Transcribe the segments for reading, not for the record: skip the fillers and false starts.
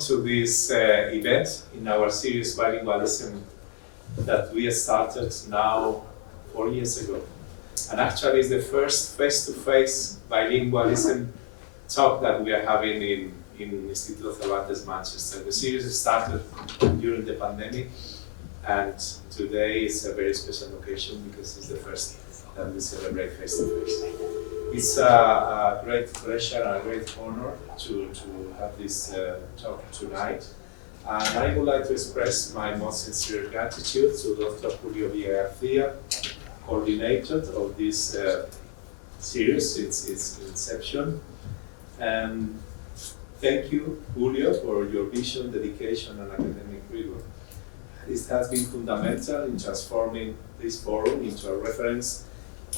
to this event in our series Bilingualism that we started now 4 years ago. And actually it's the first face-to-face bilingualism talk that we are having in Instituto Cervantes, Manchester. The series started during the pandemic, and today is a very special occasion because it's the first that we celebrate face-to-face. It's a great pleasure and a great honor to have this talk tonight. And I would like to express my most sincere gratitude to Dr. Julio Villa-Garcia, coordinator of this series, its inception. And thank you, Julio, for your vision, dedication, and academic rigor. This has been fundamental in transforming this forum into a reference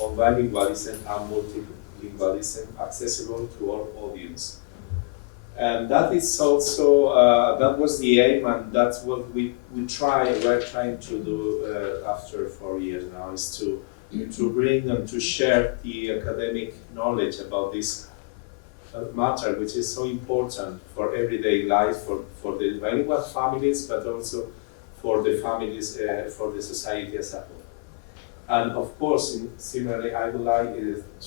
on bilingualism and multilingualism accessible to all audience. And that is also, that was the aim, and that's what we're trying to do after 4 years now, is to bring and to share the academic knowledge about this matter, which is so important for everyday life, for the bilingual families, but also for the families, for the society as a whole. And of course, similarly, I would like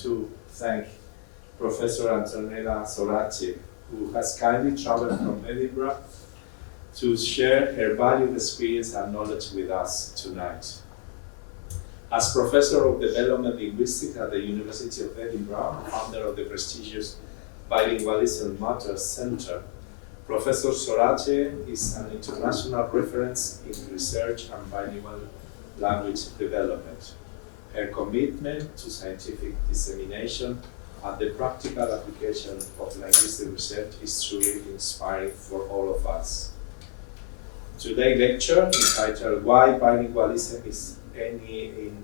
to thank Professor Antonella Sorace, who has kindly traveled from Edinburgh to share her valued experience and knowledge with us tonight. As Professor of Development Linguistics at the University of Edinburgh, founder of the prestigious Bilingualism Matters Center, Professor Sorace is an international reference in research and bilingual language development. Her commitment to scientific dissemination and the practical application of linguistic research is truly inspiring for all of us. Today's lecture, entitled Why Bilingualism is in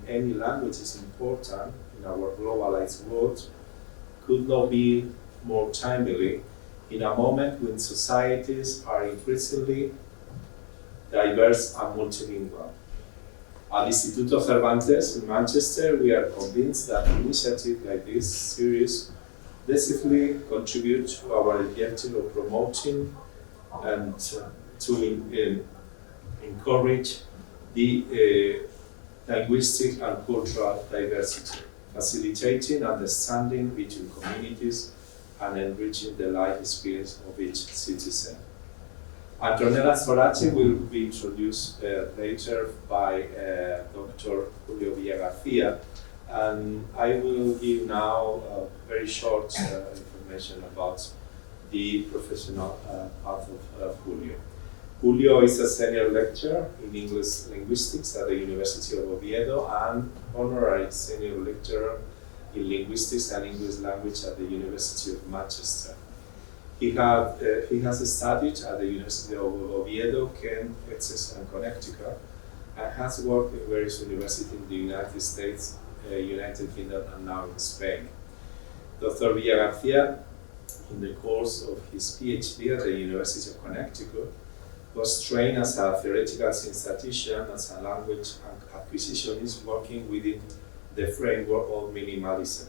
any language is important in our globalized world, could not be more timely in a moment when societies are increasingly diverse and multilingual. At Instituto Cervantes in Manchester, we are convinced that initiatives like this series decisively contribute to our objective of promoting and to encourage the linguistic and cultural diversity, facilitating understanding between communities and enriching the life experience of each citizen. Antonella Sorace will be introduced later by Dr. Julio Villa-Garcia, and I will give now very short information about the professional path of Julio. Julio is a senior lecturer in English linguistics at the University of Oviedo and honorary senior lecturer in linguistics and English language at the University of Manchester. He has studied at the University of Oviedo, Kent, Essex, and Connecticut, and has worked in various universities in the United States, United Kingdom, and now in Spain. Dr. Villa-Garcia, in the course of his PhD at the University of Connecticut, was trained as a theoretical statistician, as a language acquisitionist working within the framework of minimalism.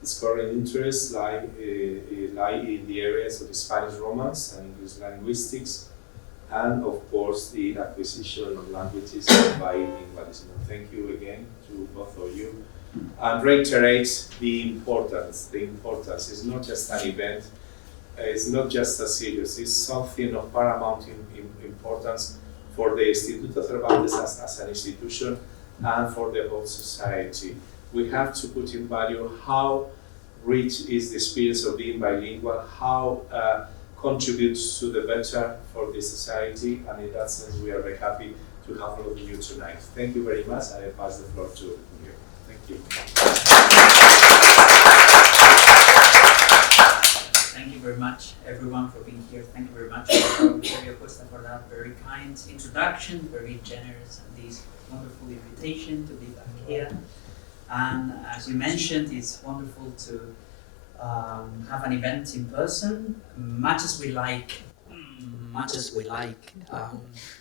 His current interests lie in the areas of Spanish Romance and English linguistics, and of course the acquisition of languages and bilingualism. Thank you again to both of you, and reiterate the importance. The importance is not just an event, it's not just a series, it's something of paramount importance for the Instituto Cervantes as an institution and for the whole society. We have to put in value how rich is the experience of being bilingual, how contributes to the better for the society, and in that sense we are very happy to have all of you tonight. Thank you very much, and I pass the floor to you. Thank you. Thank you very much, everyone, for being here. Thank you very much, Victoria Costa, for that very kind introduction, very generous, and this wonderful invitation to be back here. And as you mentioned, it's wonderful to have an event in person. Much as we like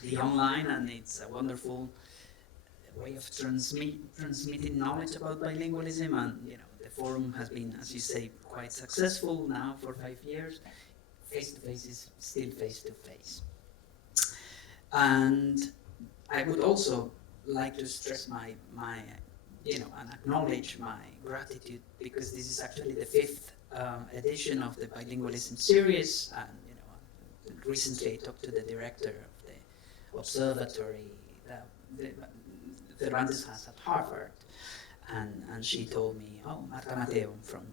the online, and it's a wonderful way of transmitting knowledge about bilingualism. And the forum has been, as you say, quite successful now for 5 years. face-to-face is still face-to-face. And I would also like to stress my and acknowledge my gratitude, because this is actually the 5th edition of the Bilingualism series, and recently I talked to the director of the observatory that Cervantes has at Harvard, and she told me, oh, Marta Mateo from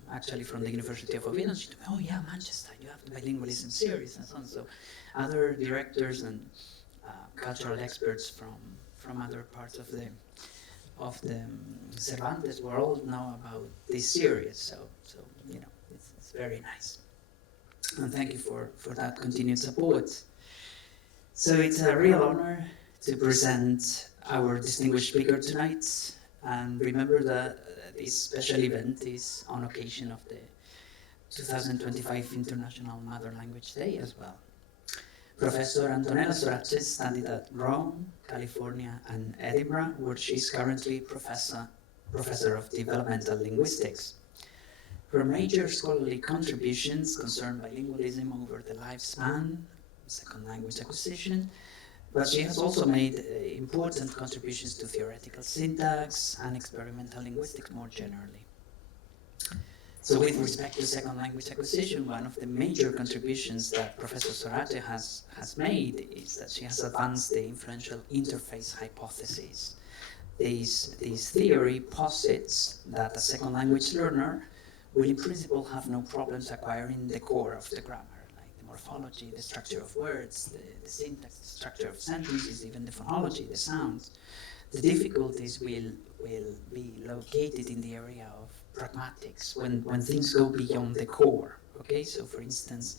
the University of Oviedo, she told me, oh yeah, Manchester, you have the Bilingualism series and so on. So other directors and cultural experts from other parts of the Cervantes world know about this series. So it's very nice. And thank you for that continued support. So it's a real honor to present our distinguished speaker tonight. And remember that this special event is on occasion of the 2025 International Mother Language Day as well. Professor Antonella Sorace studied at Rome, California, and Edinburgh, where she is currently professor of developmental linguistics. Her major scholarly contributions concern bilingualism over the lifespan, second language acquisition, but she has also made important contributions to theoretical syntax and experimental linguistics more generally. So with respect to second language acquisition, one of the major contributions that Professor Sorace has made is that she has advanced the influential interface hypothesis. This theory posits that a second language learner will in principle have no problems acquiring the core of the grammar, like the morphology, the structure of words, the syntax, the structure of sentences, even the phonology, the sounds. The difficulties will be located in the area of pragmatics, when things go beyond the core. Okay, so for instance,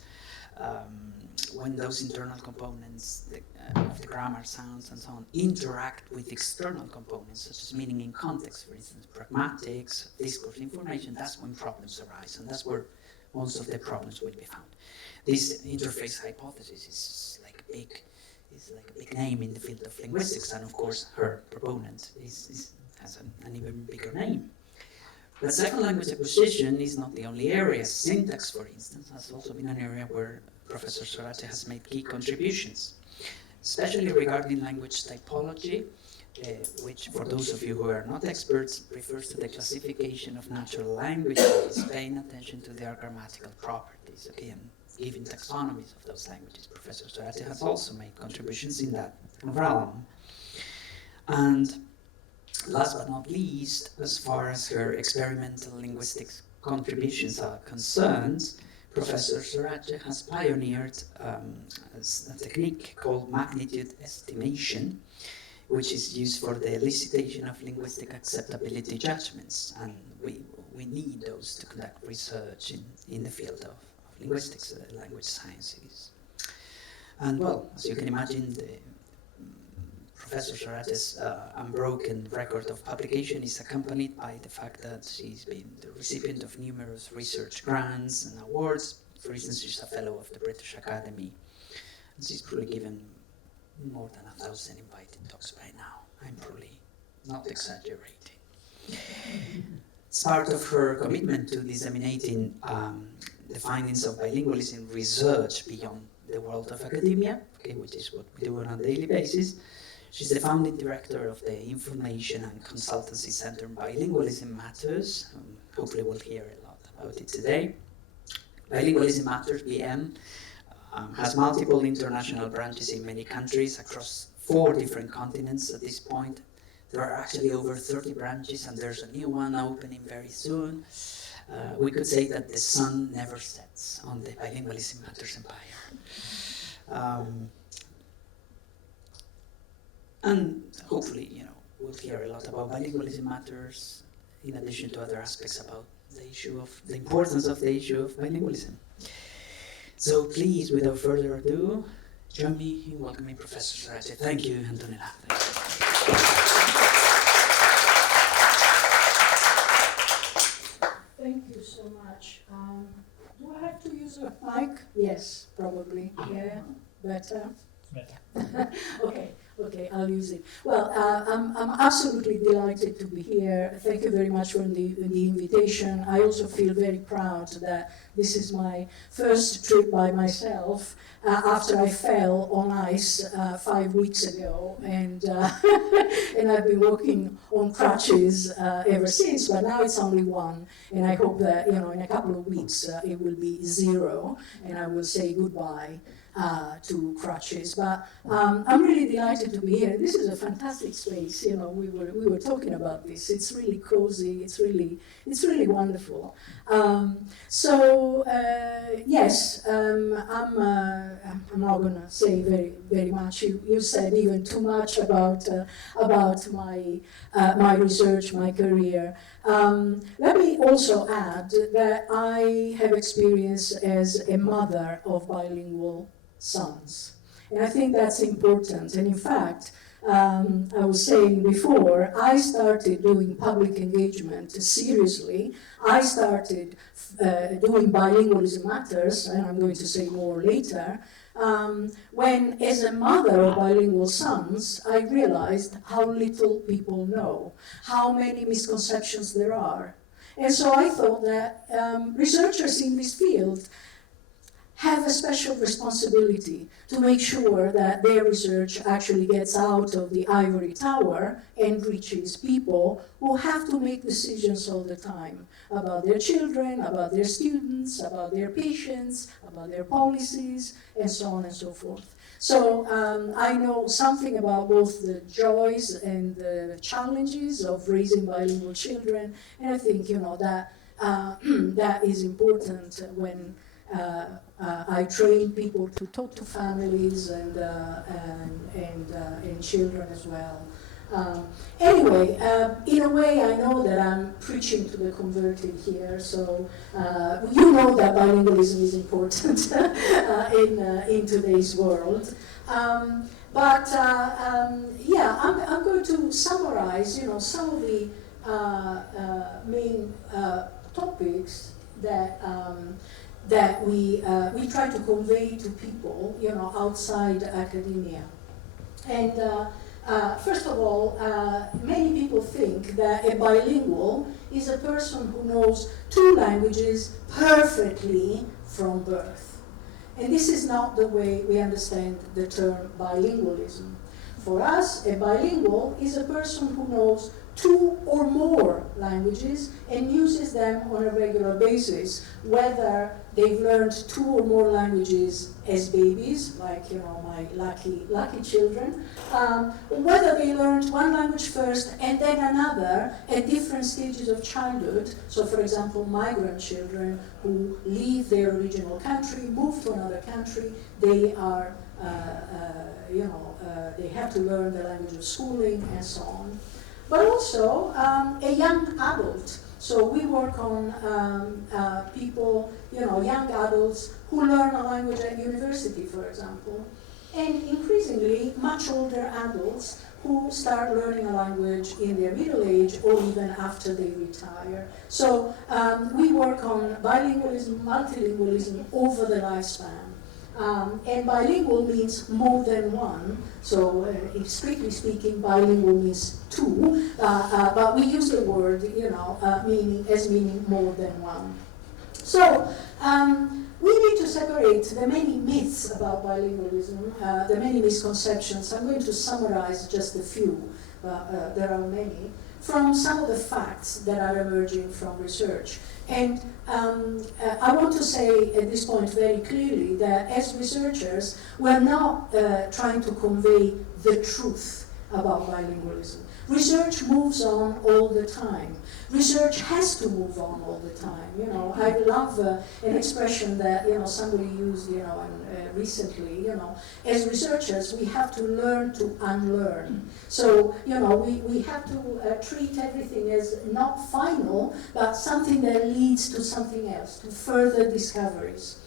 when those internal components of the grammar, sounds, and so on interact with external components, such as meaning in context, for instance, pragmatics, discourse information, that's when problems arise, and that's where most of the problems will be found. This interface hypothesis is like a big name in the field of linguistics, and of course her proponent has an even bigger name. But second language acquisition is not the only area. Syntax, for instance, has also been an area where Professor Sorace has made key contributions, especially regarding language typology, which, for those of you who are not experts, refers to the classification of natural languages, paying attention to their grammatical properties, okay, and giving taxonomies of those languages. Professor Sorace has also made contributions in that realm. And last but not least, as far as her experimental linguistics contributions are concerned, Professor Sorace has pioneered a technique called magnitude estimation, which is used for the elicitation of linguistic acceptability judgments, and we need those to conduct research in the field of linguistics, language sciences. And well, as you can imagine, Professor Sorace's unbroken record of publication is accompanied by the fact that she's been the recipient of numerous research grants and awards. For instance, she's a fellow of the British Academy, and she's probably given more than 1,000 invited talks by now. I'm probably not exaggerating. As part of her commitment to disseminating the findings of bilingualism research beyond the world of academia, okay, which is what we do on a daily basis, she's the founding director of the Information and Consultancy Center Bilingualism Matters. Hopefully we'll hear a lot about it today. Bilingualism Matters, BM, has multiple international branches in many countries across 4 different continents at this point. There are actually over 30 branches, and there's a new one opening very soon. We could say that the sun never sets on the Bilingualism Matters empire. And hopefully, we'll hear a lot about bilingualism matters, in addition to other aspects about the importance of the issue of bilingualism. So please, without further ado, join me in welcoming Professor Sorace. Thank you, Antonella. Thank you so much. Do I have to use a mic? Yes, probably. Yeah, better. Okay. Okay, I'll use it. Well, I'm absolutely delighted to be here. Thank you very much for the invitation. I also feel very proud that this is my first trip by myself after I fell on ice 5 weeks ago, and and I've been walking on crutches ever since. But now it's only one, and I hope that in a couple of weeks it will be 0, and I will say goodbye to crutches. But I'm really delighted to be here. This is a fantastic space. We were talking about this. It's really cozy. It's really wonderful. Yes, I'm not going to say very much. You said even too much about my research, my career. Let me also add that I have experience as a mother of bilingual sons. And I think that's important. And in fact, I was saying before, I started doing public engagement seriously. I started doing Bilingualism Matters, and I'm going to say more later, when, as a mother of bilingual sons, I realized how little people know, how many misconceptions there are. And so I thought that researchers in this field have a special responsibility to make sure that their research actually gets out of the ivory tower and reaches people who have to make decisions all the time about their children, about their students, about their patients, about their policies, and so on and so forth. So I know something about both the joys and the challenges of raising bilingual children, and I think that that is important when I train people to talk to families and children as well. Anyway, in a way, I know that I'm preaching to the converted here, so you know that bilingualism is important in today's world. Yeah, I'm going to summarize, some of the main topics that we try to convey to people, outside academia. And first of all, many people think that a bilingual is a person who knows 2 languages perfectly from birth. And this is not the way we understand the term bilingualism. For us, a bilingual is a person who knows 2 or more languages and uses them on a regular basis, whether they've learned 2 or more languages as babies, like my lucky children, or whether they learned 1 language first and then another at different stages of childhood. So, for example, migrant children who leave their original country, move to another country, they are, they have to learn the language of schooling and so on. But also a young adult. So we work on people, young adults who learn a language at university, for example, and increasingly much older adults who start learning a language in their middle age or even after they retire. So we work on bilingualism, multilingualism over the lifespan. And bilingual means more than 1. So, strictly speaking, bilingual means 2. But we use the word, meaning more than 1. So, we need to separate the many myths about bilingualism, the many misconceptions. I'm going to summarize just a few, but there are many, from some of the facts that are emerging from research. And I want to say at this point very clearly that as researchers, we're not trying to convey the truth about bilingualism. Research moves on all the time. Research has to move on all the time. I love an expression that somebody used recently. As researchers, we have to learn to unlearn. So we have to treat everything as not final, but something that leads to something else, to further discoveries.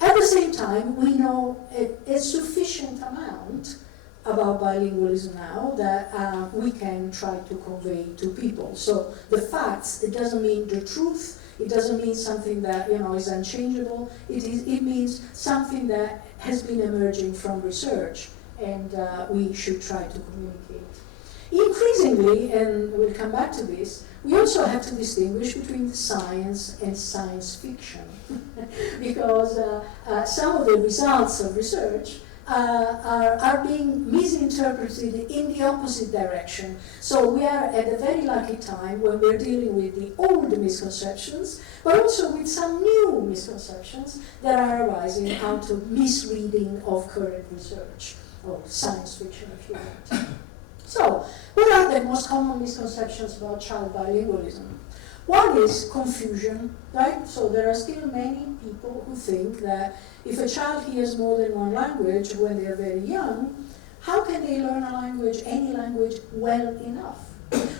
At the same time, we know a sufficient amount about bilingualism now that we can try to convey to people. So the facts, it doesn't mean the truth, it doesn't mean something that is unchangeable, it means something that has been emerging from research and we should try to communicate. Increasingly, and we'll come back to this, we also have to distinguish between science and science fiction, because some of the results of research are being misinterpreted in the opposite direction. So we are at a very lucky time when we're dealing with the old misconceptions, but also with some new misconceptions that are arising out of misreading of current research, or science fiction if you want. So, what are the most common misconceptions about child bilingualism? One is confusion, right? So there are still many people who think that if a child hears more than one language when they are very young, how can they learn a language, any language, well enough?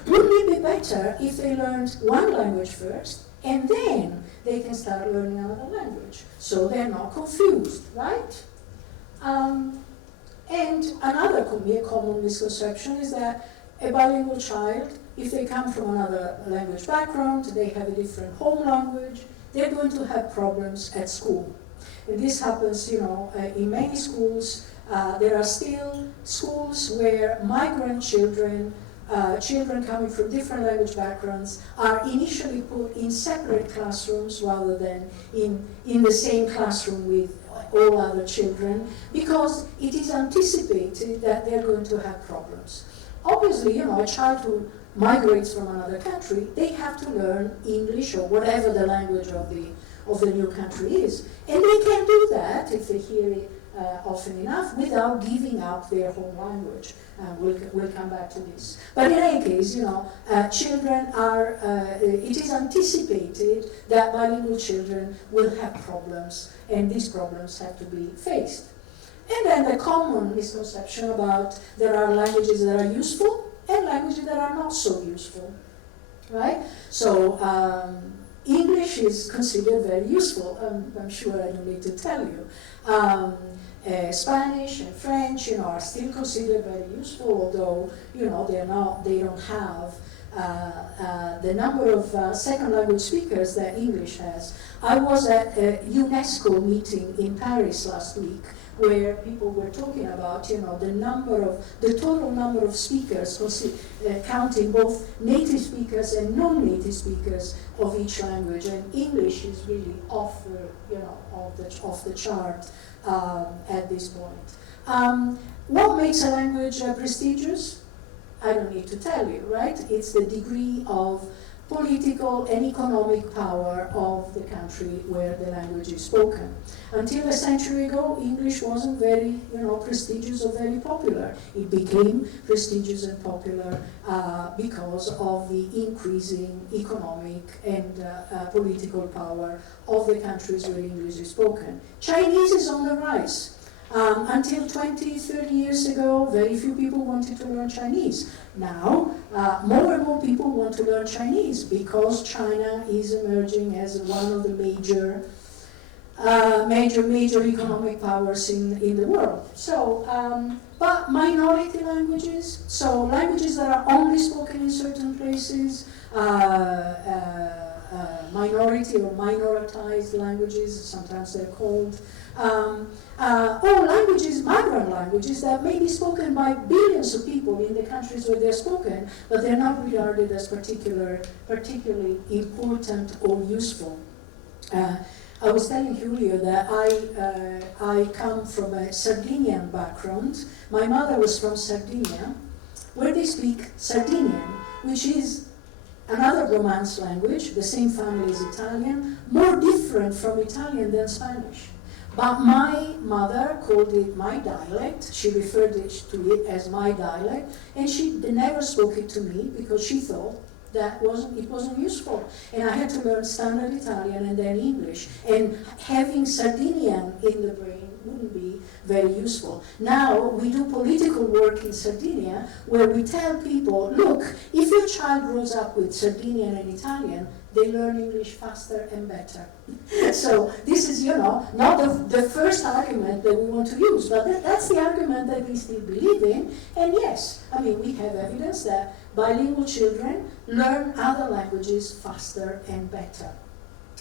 Wouldn't it be better if they learned one language first, and then they can start learning another language, so they're not confused, right? And another common misconception is that a bilingual child, if they come from another language background, they have a different home language, they're going to have problems at school. And this happens, in many schools. There are still schools where migrant children, children coming from different language backgrounds, are initially put in separate classrooms rather than in the same classroom with all other children, because it is anticipated that they're going to have problems. Obviously, a child who migrates from another country, they have to learn English or whatever the language of the new country is. And they can do that if they hear it often enough without giving up their home language. We'll come back to this. But in any case, children are, it is anticipated that bilingual children will have problems, and these problems have to be faced. And then the common misconception about there are languages that are useful and languages that are not so useful, right? So English is considered very useful. I'm sure I don't need to tell you. Spanish and French, are still considered very useful, although they don't have the number of second language speakers that English has. I was at a UNESCO meeting in Paris last week, where people were talking about, the total number of speakers, counting both native speakers and non-native speakers of each language, and English is really off the chart at this point. What makes a language prestigious? I don't need to tell you, right? It's the degree of political and economic power of the country where the language is spoken. Until a century ago, English wasn't very, prestigious or very popular. It became prestigious and popular because of the increasing economic and political power of the countries where English is spoken. Chinese is on the rise. Until 20, 30 years ago, very few people wanted to learn Chinese. Now, more and more people want to learn Chinese because China is emerging as one of the major economic powers in the world. So, but minority languages, so languages that are only spoken in certain places, minority or minoritized languages, sometimes they're called, or languages, migrant languages that may be spoken by billions of people in the countries where they're spoken, but they're not regarded as particularly important or useful. I was telling Julio that I come from a Sardinian background. My mother was from Sardinia, where they speak Sardinian, which is another Romance language, the same family as Italian, more different from Italian than Spanish. But my mother called it my dialect. She referred to it as my dialect, and she never spoke it to me because she thought that it wasn't useful. And I had to learn standard Italian and then English. And having Sardinian in the brain wouldn't be very useful. Now we do political work in Sardinia where we tell people, look, if your child grows up with Sardinian and Italian, they learn English faster and better. So this is, not the first argument that we want to use, but that's the argument that we still believe in. And yes, we have evidence that bilingual children learn other languages faster and better.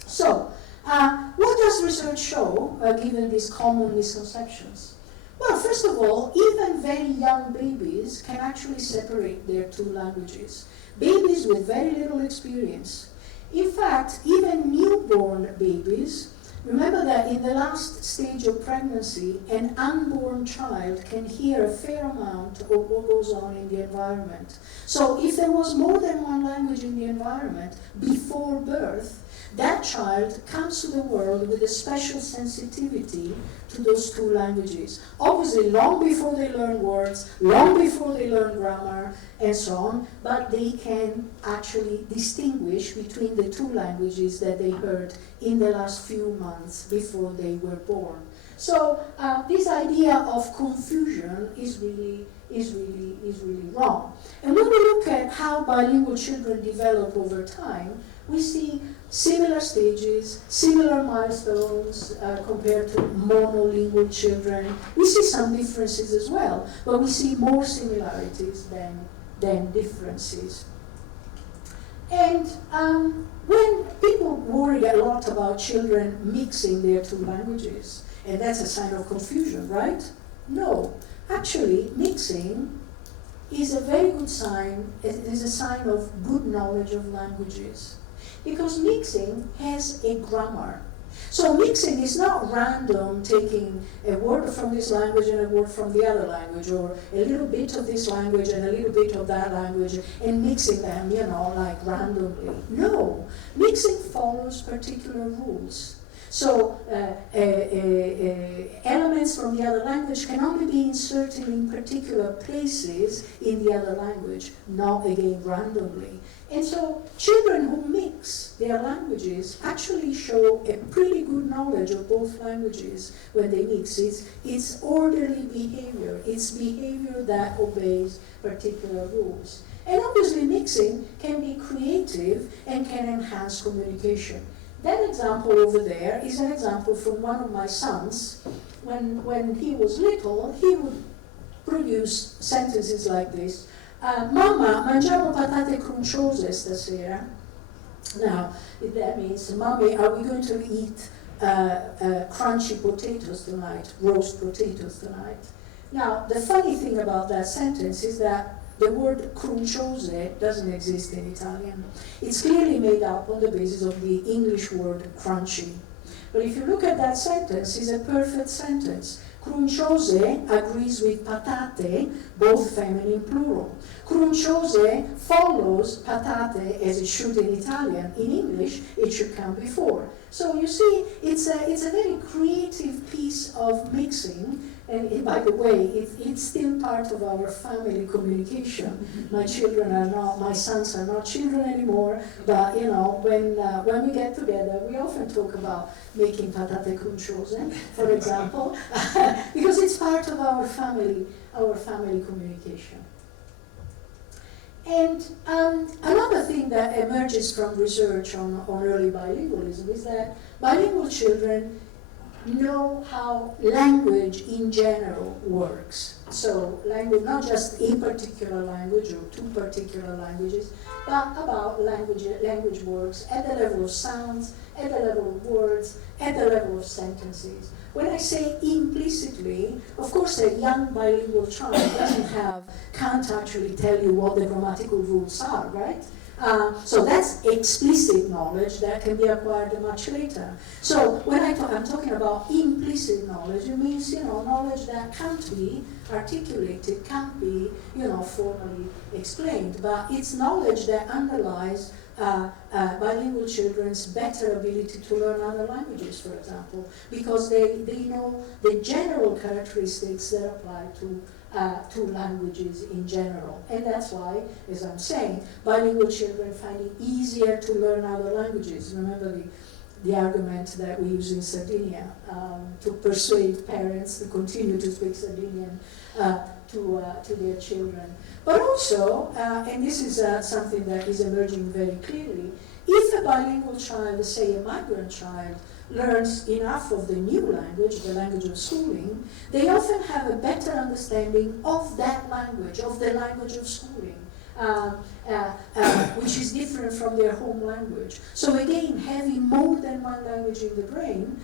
So, what does research show, given these common misconceptions? Well, first of all, even very young babies can actually separate their two languages. Babies with very little experience. In fact, even newborn babies, remember that in the last stage of pregnancy, an unborn child can hear a fair amount of what goes on in the environment. So if there was more than one language in the environment before birth, that child comes to the world with a special sensitivity to those two languages. Obviously, long before they learn words, long before they learn grammar, and so on, but they can actually distinguish between the two languages that they heard in the last few months before they were born. So this idea of confusion is really wrong. And when we look at how bilingual children develop over time, we see similar stages, similar milestones compared to monolingual children. We see some differences as well, but we see more similarities than differences. And when people worry a lot about children mixing their two languages, and that's a sign of confusion, right? No, actually mixing is a very good sign, it is a sign of good knowledge of languages. Because mixing has a grammar. So mixing is not random, taking a word from this language and a word from the other language, or a little bit of this language and a little bit of that language, and mixing them, like randomly. No, mixing follows particular rules. So elements from the other language can only be inserted in particular places in the other language, not again randomly. And so children who mix their languages actually show a pretty good knowledge of both languages when they mix. It's orderly behavior. It's behavior that obeys particular rules. And obviously mixing can be creative and can enhance communication. That example over there is an example from one of my sons. When he was little, he would produce sentences like this. Mamma, mangiamo patate crunciose stasera. Now, that means, Mommy, are we going to eat crunchy potatoes tonight, roast potatoes tonight? Now, the funny thing about that sentence is that the word crunciose doesn't exist in Italian. It's clearly made up on the basis of the English word crunchy. But if you look at that sentence, it's a perfect sentence. Crunciose agrees with patate, both feminine plural. Crunciose follows patate as it should in Italian. In English, it should come before. So you see, it's a very creative piece of mixing. And by the way, it's still part of our family communication. My sons are not children anymore, but when we get together, we often talk about making patate crunciose, for example, because it's part of our family communication. And another thing that emerges from research on early bilingualism is that bilingual children know how language in general works. So language, not just a particular language or two particular languages, but about language works at the level of sounds, at the level of words, at the level of sentences. When I say implicitly, of course a young bilingual child can't actually tell you what the grammatical rules are, right? So that's explicit knowledge that can be acquired much later. So when I'm talking about implicit knowledge, it means knowledge that can't be articulated, can't be formally explained, but it's knowledge that underlies bilingual children's better ability to learn other languages, for example, because they know the general characteristics that apply to languages in general. And that's why, as I'm saying, bilingual children find it easier to learn other languages. Remember the argument that we use in Sardinia to persuade parents to continue to speak Sardinian to their children. But also, and this is something that is emerging very clearly, if a bilingual child, say a migrant child, learns enough of the new language, the language of schooling, they often have a better understanding of that language, of the language of schooling, which is different from their home language. So again, having more than one language in the brain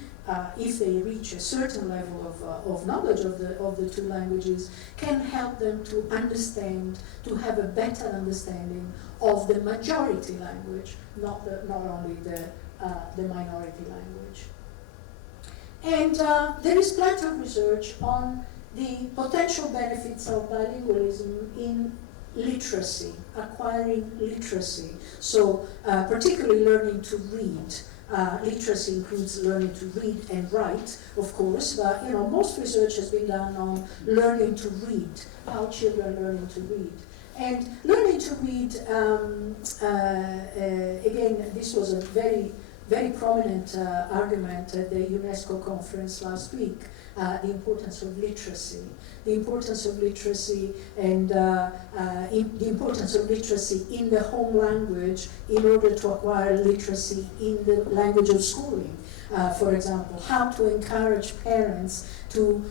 if they reach a certain level of knowledge of the two languages, can help them to understand, to have a better understanding of the majority language, not only the minority language. And there is plenty of research on the potential benefits of bilingualism in literacy, acquiring literacy. So particularly learning to read. Literacy includes learning to read and write, of course, but most research has been done on learning to read, how children learning to read. And learning to read, again, this was a very, very prominent argument at the UNESCO conference last week, the importance of literacy. The importance of literacy and the importance of literacy in the home language in order to acquire literacy in the language of schooling. For example, how to encourage parents to,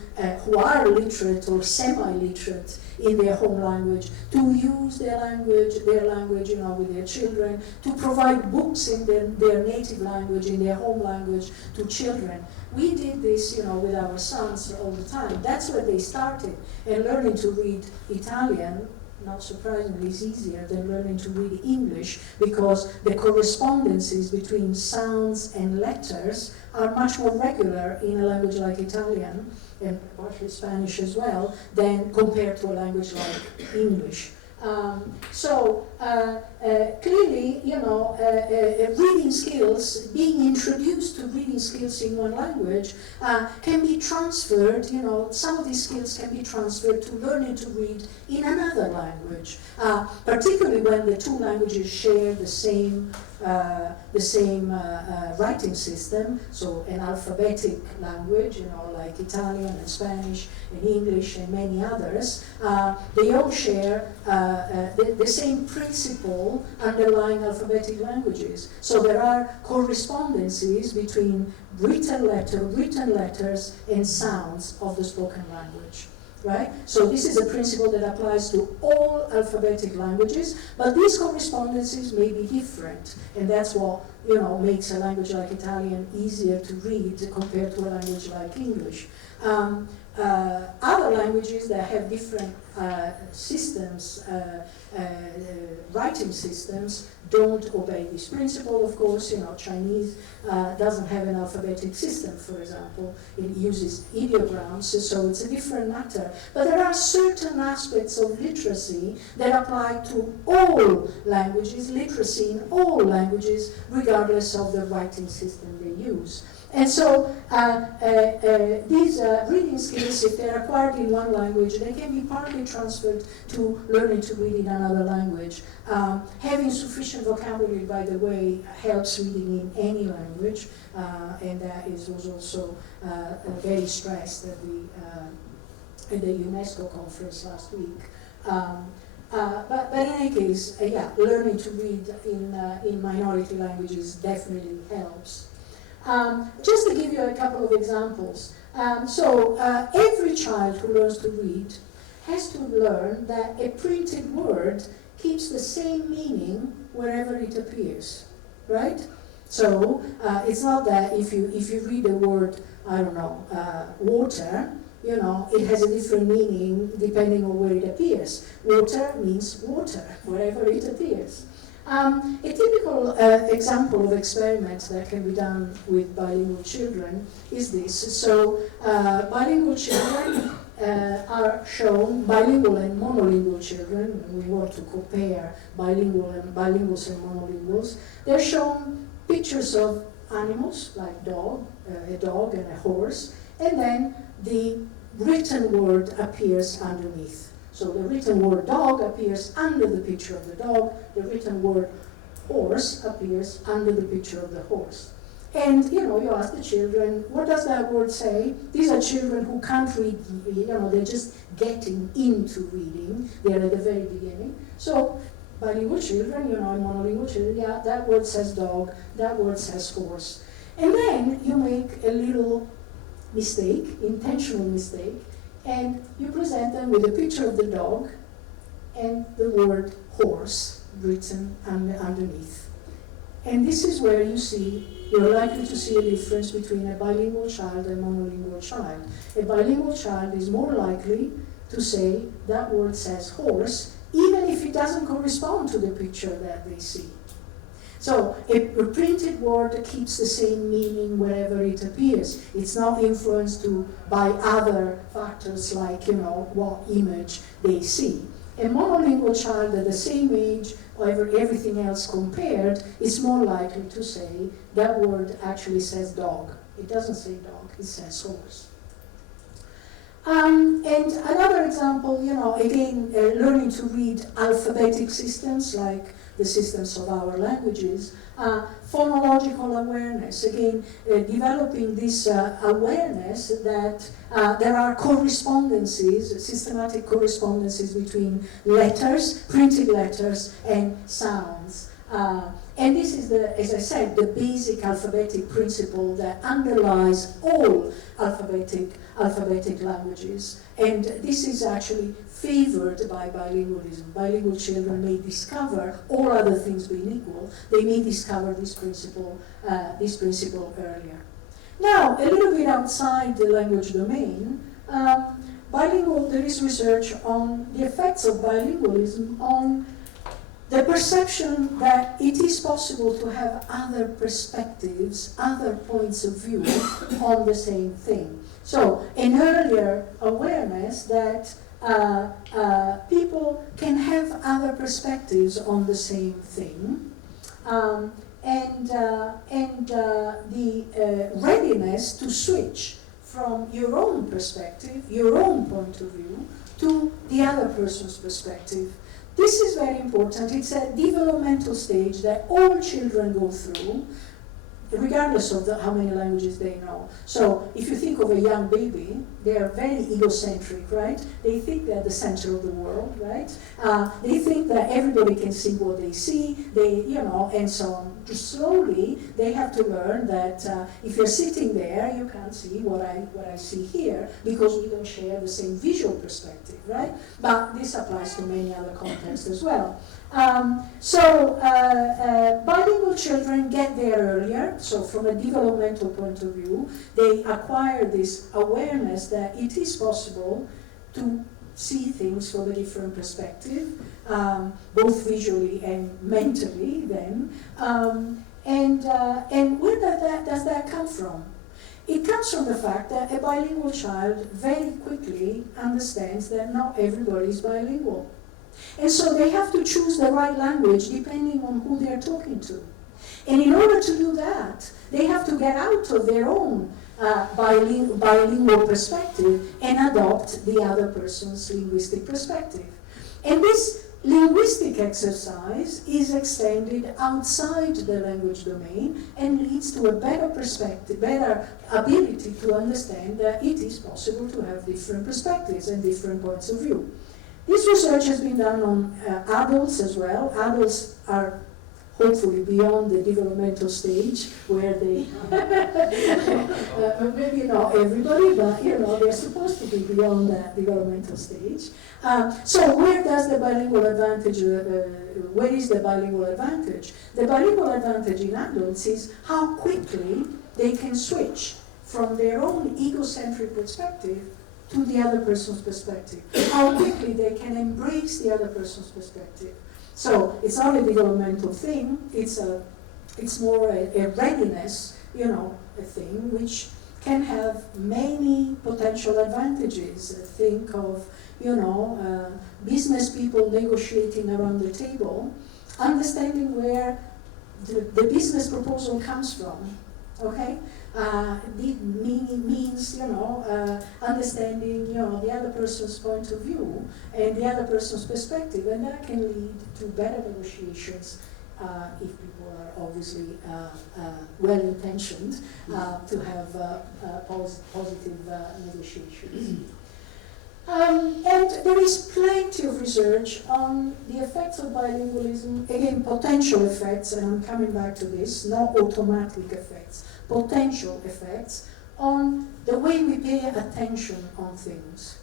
who are literate or semi-literate in their home language, to use their language, with their children, to provide books in their native language, in their home language, to children. We did this, with our sons all the time. That's where they started. And learning to read Italian, not surprisingly, is easier than learning to read English, because the correspondences between sounds and letters are much more regular in a language like Italian, and partially Spanish as well, than compared to a language like English. Clearly, reading skills, being introduced to reading skills in one language can be transferred, some of these skills can be transferred to learning to read in another language, particularly when the two languages share the same writing system, so an alphabetic language, like Italian and Spanish and English and many others. They all share the same principle underlying alphabetic languages. So there are correspondences between written letters and sounds of the spoken language. Right? So this is a principle that applies to all alphabetic languages, but these correspondences may be different, and that's what makes a language like Italian easier to read compared to a language like English. Other languages that have different systems, writing systems, don't obey this principle, of course. Chinese doesn't have an alphabetic system, for example. It uses ideograms, so it's a different matter. But there are certain aspects of literacy that apply to all languages, literacy in all languages, regardless of the writing system they use. And so these reading skills, if they're acquired in one language, they can be partly transferred to learning to read in another language. Having sufficient vocabulary, by the way, helps reading in any language, and that was also very stressed at the UNESCO conference last week. But in any case, learning to read in minority languages definitely helps. Just to give you a couple of examples. Every child who learns to read has to learn that a printed word keeps the same meaning wherever it appears, right? So it's not that if you read a word, I don't know, water, it has a different meaning depending on where it appears. Water means water, wherever it appears. A typical example of experiments that can be done with bilingual children is this. So bilingual children are shown, bilingual and monolingual children, we want to compare bilinguals and monolinguals, they're shown pictures of animals like a dog and a horse, and then the written word appears underneath. So the written word dog appears under the picture of the dog, the written word horse appears under the picture of the horse. And you ask the children, what does that word say? These are children who can't read, they're just getting into reading, they're at the very beginning. So bilingual children, and monolingual children, that word says dog, that word says horse. And then you make a little mistake, intentional mistake, and you present them with a picture of the dog and the word horse written underneath. And this is where you're likely to see a difference between a bilingual child and a monolingual child. A bilingual child is more likely to say that word says horse, even if it doesn't correspond to the picture that they see. So a printed word keeps the same meaning wherever it appears. It's not influenced by other factors like, what image they see. A monolingual child at the same age, or everything else compared, is more likely to say that word actually says dog. It doesn't say dog, it says horse. And another example, again, learning to read alphabetic systems like the systems of our languages, phonological awareness, again, developing this awareness that there are correspondences, systematic correspondences between letters, printed letters, and sounds. And this is, as I said, the basic alphabetic principle that underlies all alphabetic languages. And this is actually favored by bilingualism. Bilingual children may discover, all other things being equal, they may discover this principle earlier. Now, a little bit outside the language domain, there is research on the effects of bilingualism on the perception that it is possible to have other perspectives, other points of view on the same thing. So, an earlier awareness that people can have other perspectives on the same thing, and the readiness to switch from your own perspective, your own point of view, to the other person's perspective. This is very important. It's a developmental stage that all children go through, regardless of how many languages they know. So if you think of a young baby, they are very egocentric, right? They think they're the center of the world, right? They think that everybody can see what they see, and so on. Slowly, they have to learn that if you're sitting there, you can't see what I see here, because we don't share the same visual perspective, right? But this applies to many other contexts as well. Bilingual children get there earlier, so from a developmental point of view, they acquire this awareness that it is possible to see things from a different perspective, both visually and mentally then. And where does that come from? It comes from the fact that a bilingual child very quickly understands that not everybody is bilingual. And so they have to choose the right language depending on who they're talking to. And in order to do that, they have to get out of their own bilingual perspective and adopt the other person's linguistic perspective. And this linguistic exercise is extended outside the language domain and leads to a better perspective, better ability to understand that it is possible to have different perspectives and different points of view. This research has been done on adults as well. Adults are hopefully beyond the developmental stage where they, maybe not everybody, but they're supposed to be beyond that developmental stage. So where does the bilingual advantage, where is the bilingual advantage? The bilingual advantage in adults is how quickly they can switch from their own egocentric perspective to the other person's perspective. How quickly they can embrace the other person's perspective. So it's not a developmental thing, it's more a readiness, a thing which can have many potential advantages. Think of, business people negotiating around the table, understanding where the business proposal comes from, okay? It means, understanding, the other person's point of view and the other person's perspective, and that can lead to better negotiations if people are obviously well-intentioned to have positive negotiations. And there is plenty of research on the effects of bilingualism, again, potential effects, and I'm coming back to this, not automatic effects, potential effects on the way we pay attention on things.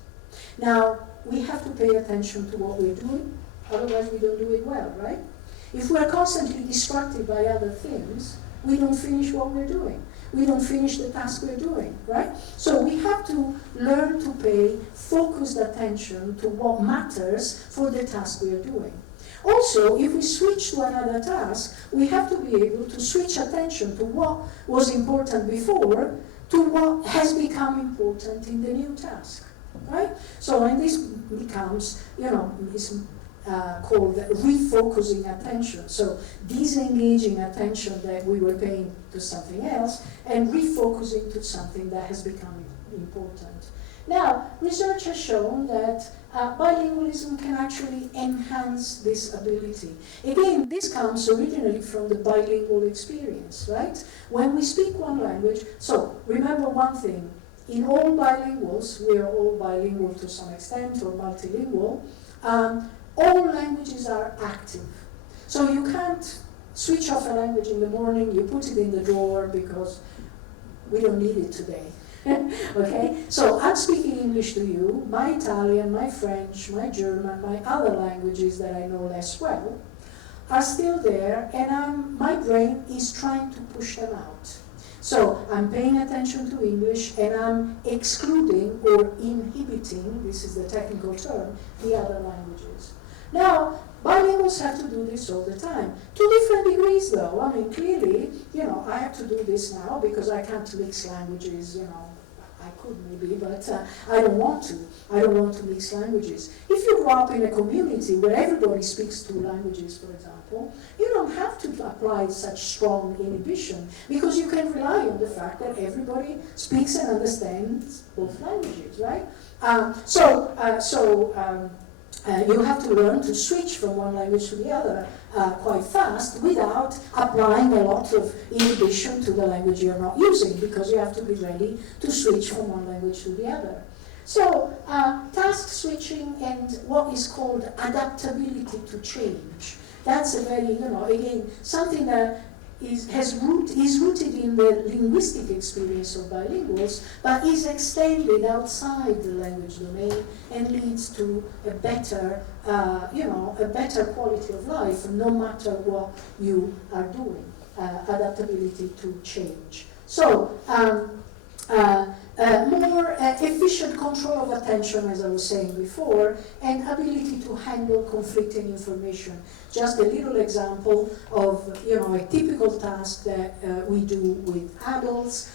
Now, we have to pay attention to what we're doing, otherwise we don't do it well, right? If we're constantly distracted by other things, we don't finish what we're doing. We don't finish the task we're doing, right? So we have to learn to pay focused attention to what matters for the task we are doing. Also, if we switch to another task, we have to be able to switch attention to what was important before to what has become important in the new task, right? So, and this becomes, is called refocusing attention. So, disengaging attention that we were paying to something else and refocusing to something that has become important. Now, research has shown that bilingualism can actually enhance this ability. Again, this comes originally from the bilingual experience, right? When we speak one language, so remember one thing, in all bilinguals, we are all bilingual to some extent, or multilingual, all languages are active. So you can't switch off a language in the morning, you put it in the drawer because we don't need it today. Okay, so I'm speaking English to you, my Italian, my French, my German, my other languages that I know less well are still there, and my brain is trying to push them out. So I'm paying attention to English and I'm excluding or inhibiting, this is the technical term, the other languages. Now, bilinguals have to do this all the time. To different degrees though. I mean, clearly, I have to do this now because I can't mix languages, I could maybe, but I don't want to. I don't want to mix languages. If you grow up in a community where everybody speaks two languages, for example, you don't have to apply such strong inhibition because you can rely on the fact that everybody speaks and understands both languages, right? You have to learn to switch from one language to the other quite fast without applying a lot of inhibition to the language you're not using, because you have to be ready to switch from one language to the other. So, task switching and what is called adaptability to change. That's a very, again, something that is rooted in the linguistic experience of bilinguals, but is extended outside the language domain and leads to a better quality of life, no matter what you are doing. Adaptability to change. So, more efficient control of attention, as I was saying before, and ability to handle conflicting information. Just a little example of a typical task that we do with adults.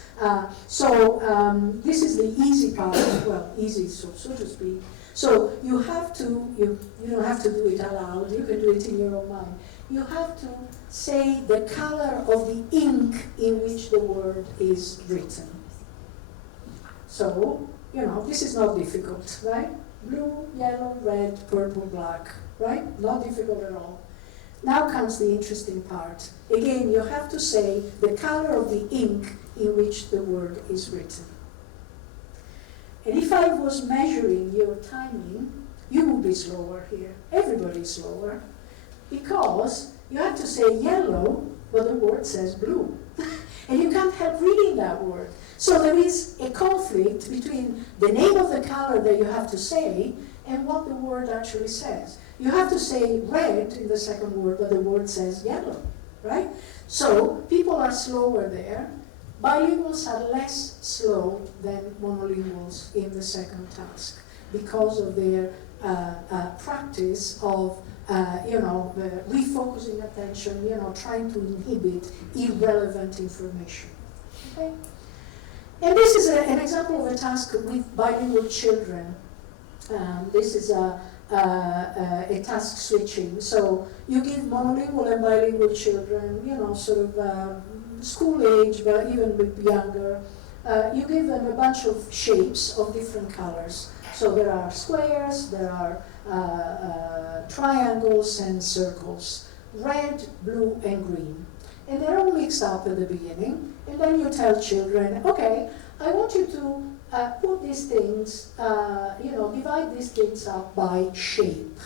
This is the easy part, well, easy so to speak. So you don't have to do it aloud, you can do it in your own mind. You have to say the color of the ink in which the word is written. So, this is not difficult, right? Blue, yellow, red, purple, black, right? Not difficult at all. Now comes the interesting part. Again, you have to say the color of the ink in which the word is written. And if I was measuring your timing, you would be slower here. Everybody's slower. Because you have to say yellow, but the word says blue. And you can't help reading that word. So there is a conflict between the name of the color that you have to say and what the word actually says. You have to say red in the second word, but the word says yellow, right? So people are slower there. Bilinguals are less slow than monolinguals in the second task because of their practice of refocusing attention, trying to inhibit irrelevant information. Okay? And this is an example of a task with bilingual children. This is a task switching. So you give monolingual and bilingual children, school age, but even a bit younger, you give them a bunch of shapes of different colors. So there are squares, there are triangles and circles, red, blue, and green. And they're all mixed up at the beginning, and then you tell children, okay, I want you to put these things, divide these things up by shape.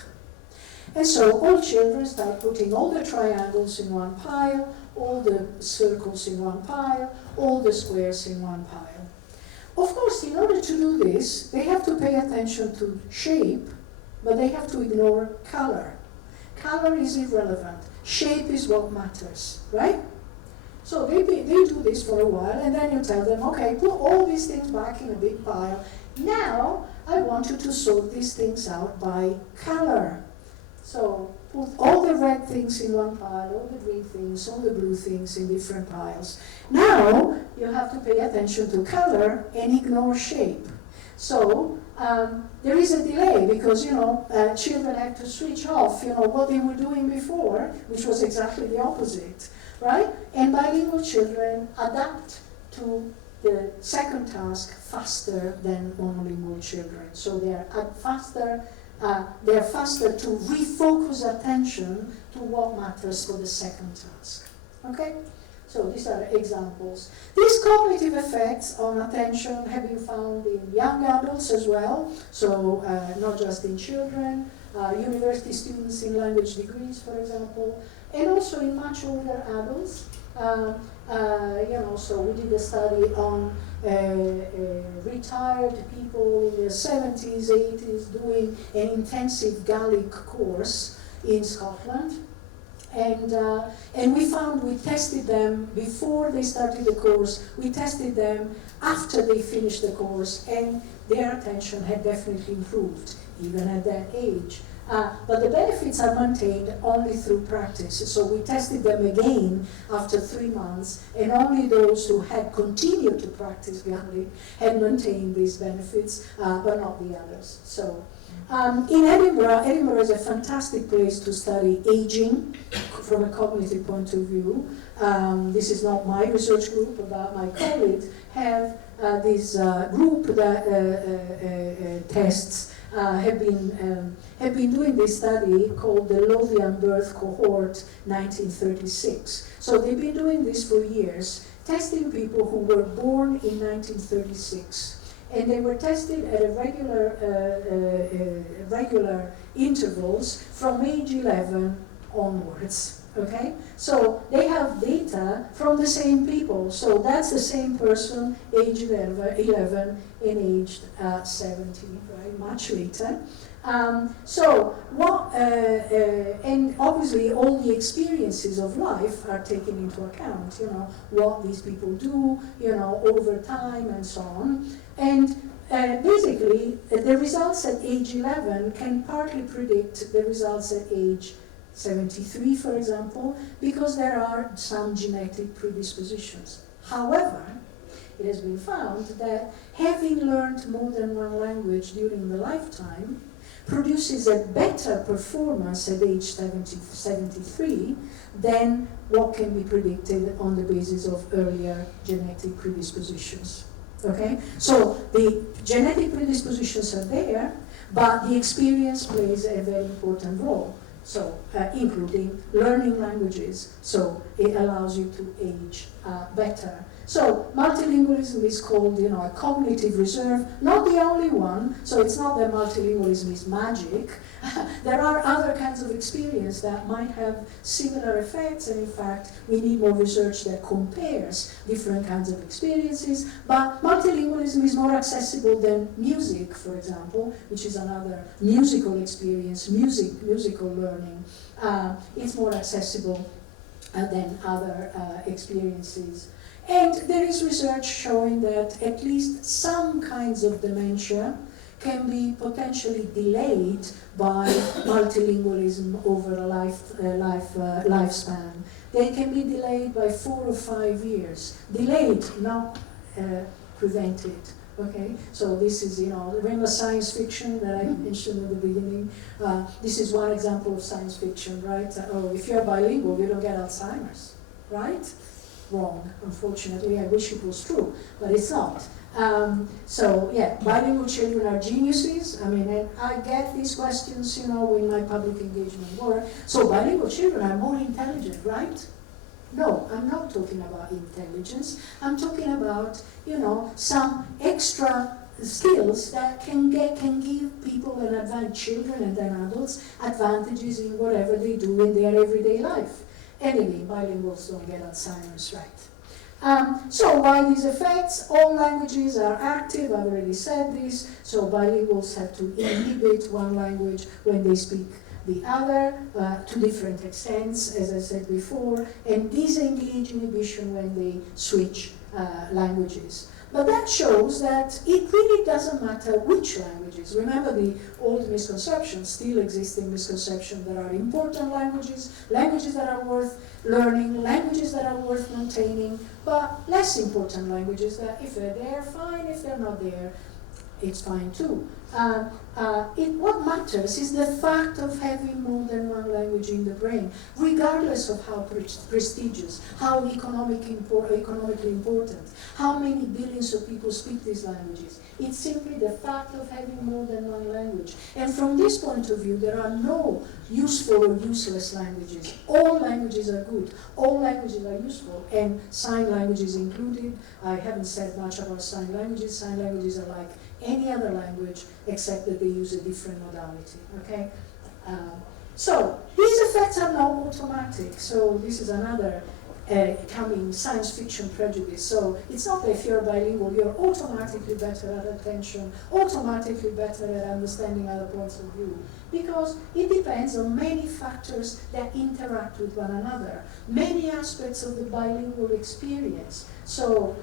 And so all children start putting all the triangles in one pile, all the circles in one pile, all the squares in one pile. Of course, in order to do this, they have to pay attention to shape, but they have to ignore color. Color is irrelevant. shape is what matters, right? So they do this for a while, and then you tell them, okay, put all these things back in a big pile. Now, I want you to sort these things out by color. So put all the red things in one pile, all the green things, all the blue things in different piles. Now, you have to pay attention to color and ignore shape. So there is a delay because, children have to switch off, what they were doing before, which was exactly the opposite, right? And bilingual children adapt to the second task faster than monolingual children. So they're faster to refocus attention to what matters for the second task. Okay? So these are examples. These cognitive effects on attention have been found in young adults as well, so not just in children, university students in language degrees, for example, and also in much older adults. So we did a study on retired people in their 70s, 80s doing an intensive Gaelic course in Scotland. And we found we tested them before they started the course, we tested them after they finished the course, and their attention had definitely improved, even at that age. But the benefits are maintained only through practice. So we tested them again after 3 months, and only those who had continued to practice Gaelic had maintained these benefits, but not the others. So in Edinburgh is a fantastic place to study aging from a cognitive point of view. This is not my research group, but my colleagues have this group that tests have been doing this study called the Lothian Birth Cohort 1936. So they've been doing this for years, testing people who were born in 1936. And they were tested at a regular intervals from age 11 onwards. Okay, so they have data from the same people. So that's the same person, age 11 and aged 17, right? Much later. And obviously all the experiences of life are taken into account. What these people do, over time and so on. And basically, the results at age 11 can partly predict the results at age 73, for example, because there are some genetic predispositions. However, it has been found that having learned more than one language during the lifetime produces a better performance at age 73 than what can be predicted on the basis of earlier genetic predispositions. Okay? So the genetic predispositions are there, but the experience plays a very important role. So, including learning languages, so it allows you to age better. So, multilingualism is called, a cognitive reserve, not the only one, so it's not that multilingualism is magic. There are other kinds of experience that might have similar effects, and in fact, we need more research that compares different kinds of experiences, but multilingualism is more accessible than music, for example, which is another musical experience, musical learning. It's more accessible than other experiences. And there is research showing that at least some kinds of dementia can be potentially delayed by multilingualism over a lifespan. They can be delayed by 4 or 5 years. Delayed, not prevented. Okay, so this is, remember science fiction that I mentioned at the beginning? This is one example of science fiction, right? If you're bilingual, you don't get Alzheimer's, right? Wrong, unfortunately. I wish it was true, but it's not. Bilingual children are geniuses. And I get these questions, in my public engagement work. So bilingual children are more intelligent, right? No, I'm not talking about intelligence. I'm talking about, some extra skills that can give people an advantage, children and then adults, advantages in whatever they do in their everyday life. Anyway, bilinguals don't get Alzheimer's, right? So why these effects? All languages are active, I've already said this, so bilinguals have to inhibit one language when they speak the other to different extents, as I said before, and disengage inhibition when they switch languages. But that shows that it really doesn't matter which languages. Remember the old misconception, still existing misconception, there are important languages, languages that are worth learning, languages that are worth maintaining, but less important languages that if they're there, fine, if they're not there, it's fine too. What matters is the fact of having more than one language in the brain, regardless of how prestigious, how economically important, how many billions of people speak these languages. It's simply the fact of having more than one language. And from this point of view, there are no useful or useless languages. All languages are good. All languages are useful, and sign languages included. I haven't said much about sign languages. Sign languages are like any other language, except that they use a different modality, okay? So, these effects are not automatic, so this is another coming science fiction prejudice. So, it's not that if you're bilingual, you're automatically better at attention, automatically better at understanding other points of view, because it depends on many factors that interact with one another, many aspects of the bilingual experience. So,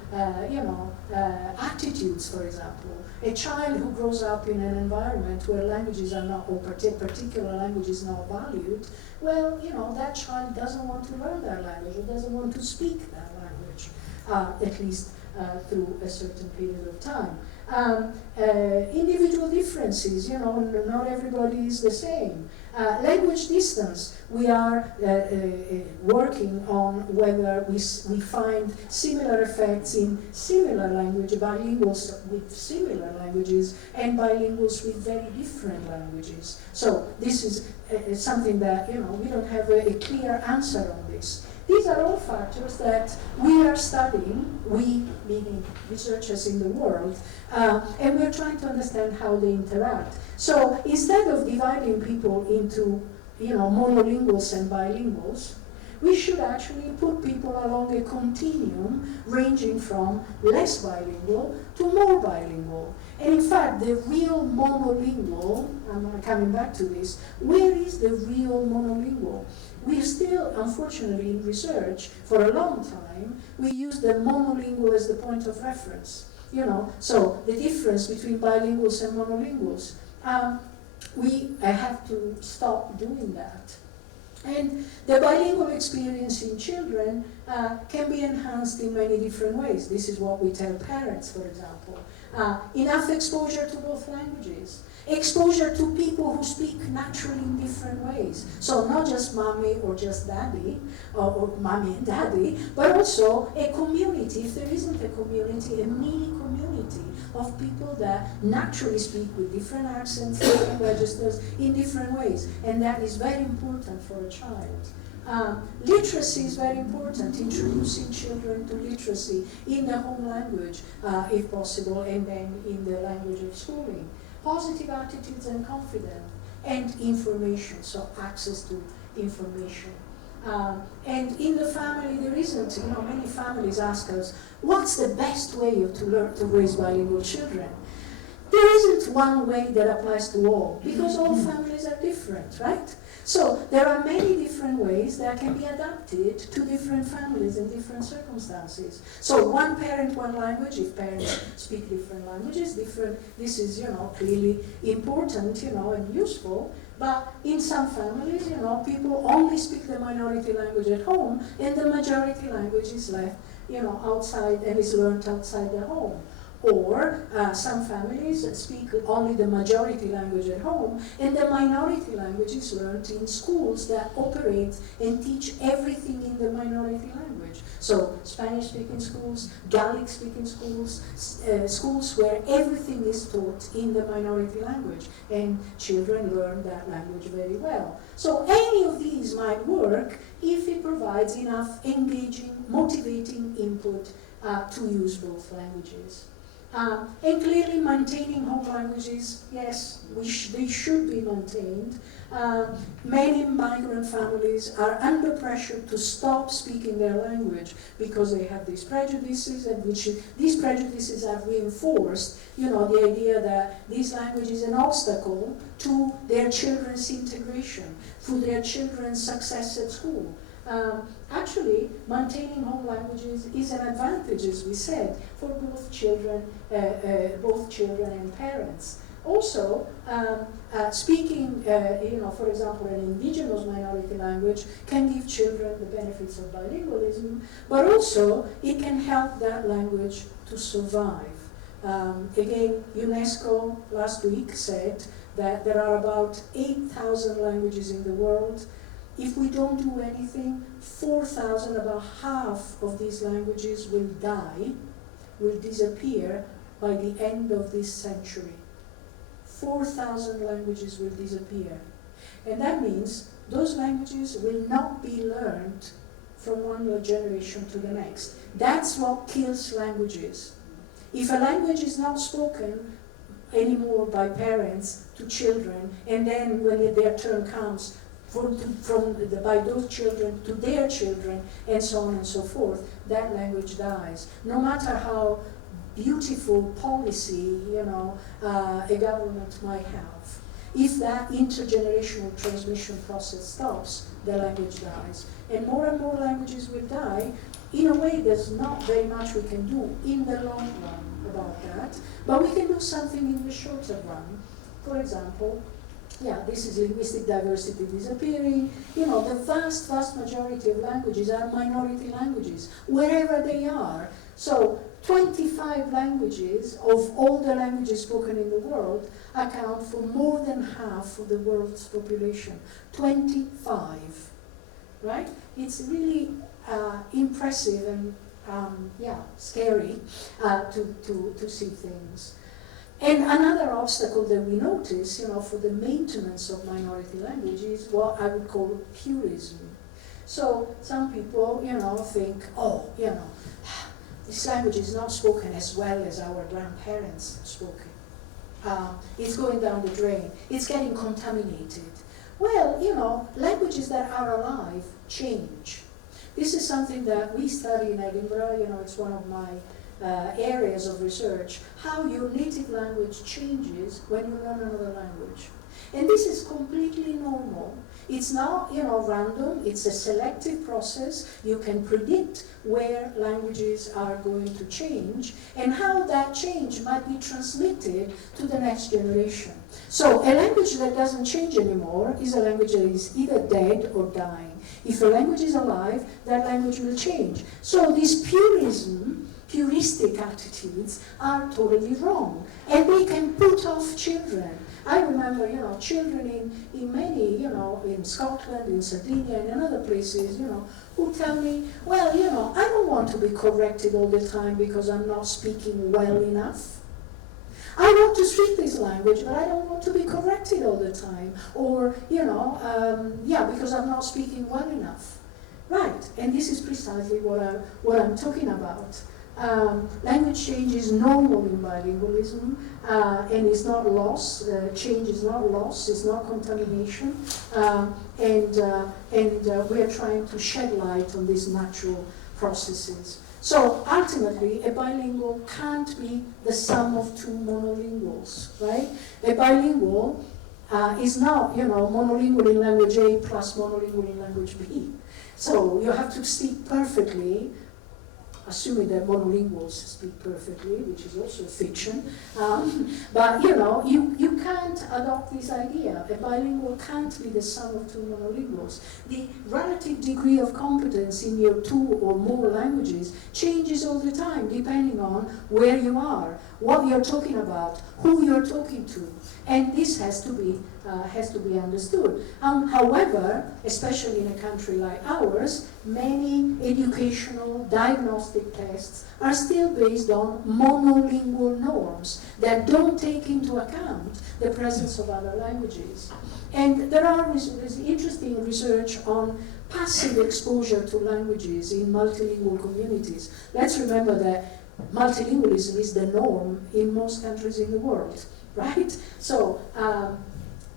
attitudes, for example. A child who grows up in an environment where languages are not, or particular language is not valued, well, that child doesn't want to learn that language, or doesn't want to speak that language, at least through a certain period of time. Individual differences, not everybody is the same. Language distance, we are working on whether we find similar effects in similar language, bilinguals with similar languages and bilinguals with very different languages. So this is something that, we don't have a clear answer on this. These are all factors that we are studying, we meaning researchers in the world, and we're trying to understand how they interact. So instead of dividing people into, monolinguals and bilinguals, we should actually put people along a continuum ranging from less bilingual to more bilingual. And in fact, the real monolingual, I'm coming back to this, where is the real monolingual? We still, unfortunately, in research, for a long time, we use the monolingual as the point of reference. So the difference between bilinguals and monolinguals. We have to stop doing that. And the bilingual experience in children can be enhanced in many different ways. This is what we tell parents, for example. Enough exposure to both languages. Exposure to people who speak naturally in different ways. So not just mommy or just daddy, or mommy and daddy, but also a community. If there isn't a community, a mini community of people that naturally speak with different accents, different registers, in different ways. And that is very important for a child. Literacy is very important, introducing children to literacy in the home language, if possible, and then in the language of schooling. Positive attitudes and confidence, and information, so access to information. And in the family, there isn't, many families ask us, what's the best way to raise bilingual children? There isn't one way that applies to all, because all families are different, right? So there are many different ways that can be adapted to different families in different circumstances. So one parent, one language, if parents speak different languages, this is, clearly important, and useful. But in some families, people only speak the minority language at home, and the majority language is left, outside and is learned outside the home. Or some families speak only the majority language at home, and the minority language is learned in schools that operate and teach everything in the minority language. So Spanish-speaking schools, Gaelic-speaking schools, schools where everything is taught in the minority language, and children learn that language very well. So any of these might work if it provides enough engaging, motivating input to use both languages. And clearly maintaining home languages, yes, they should be maintained. Many migrant families are under pressure to stop speaking their language because they have these prejudices, and these prejudices have reinforced, the idea that this language is an obstacle to their children's integration education, through their children's success at school. Actually, maintaining home languages is an advantage, as we said, for both children and parents. Also, speaking, for example, an indigenous minority language can give children the benefits of bilingualism, but also it can help that language to survive. Again, UNESCO last week said that there are about 8,000 languages in the world. If we don't do anything, 4,000, about half of these languages will die, will disappear by the end of this century. 4,000 languages will disappear. And that means those languages will not be learned from one generation to the next. That's what kills languages. If a language is not spoken anymore by parents to children, and then when their turn comes, by those children to their children, and so on and so forth, that language dies. No matter how beautiful policy, a government might have. If that intergenerational transmission process stops, the language dies. And more languages will die. In a way, there's not very much we can do in the long run about that, but we can do something in the shorter run. For example, this is linguistic diversity disappearing. The vast majority of languages are minority languages, wherever they are. So 25 languages of all the languages spoken in the world account for more than half of the world's population. 25, right? It's really impressive and scary to see things. And another obstacle that we notice, for the maintenance of minority language is what I would call purism. So some people, think, this language is not spoken as well as our grandparents spoke it. It's going down the drain. It's getting contaminated. Well, languages that are alive change. This is something that we study in Edinburgh. It's one of my areas of research, how your native language changes when you learn another language. And this is completely normal. It's not, random. It's a selective process. You can predict where languages are going to change and how that change might be transmitted to the next generation. So a language that doesn't change anymore is a language that is either dead or dying. If a language is alive, that language will change. So this puristic attitudes are totally wrong. And they can put off children. I remember, children in many, in Scotland, in Sardinia, and in other places, who tell me, well, I don't want to be corrected all the time because I'm not speaking well enough. I want to speak this language, but I don't want to be corrected all the time. Or, because I'm not speaking well enough. Right, and this is precisely what I'm talking about. Language change is normal in bilingualism, and it's not loss. Change is not loss, it's not contamination. And we are trying to shed light on these natural processes. So ultimately, a bilingual can't be the sum of two monolinguals, right? A bilingual is not, monolingual in language A plus monolingual in language B. So you have to speak perfectly, assuming that monolinguals speak perfectly, which is also fiction. But you can't adopt this idea. A bilingual can't be the sum of two monolinguals. The relative degree of competence in your two or more languages changes all the time, depending on where you are, what you're talking about, who you're talking to. And this has to be understood. However, especially in a country like ours, many educational diagnostic tests are still based on monolingual norms that don't take into account the presence of other languages. And there's interesting research on passive exposure to languages in multilingual communities. Let's remember that multilingualism is the norm in most countries in the world, right? So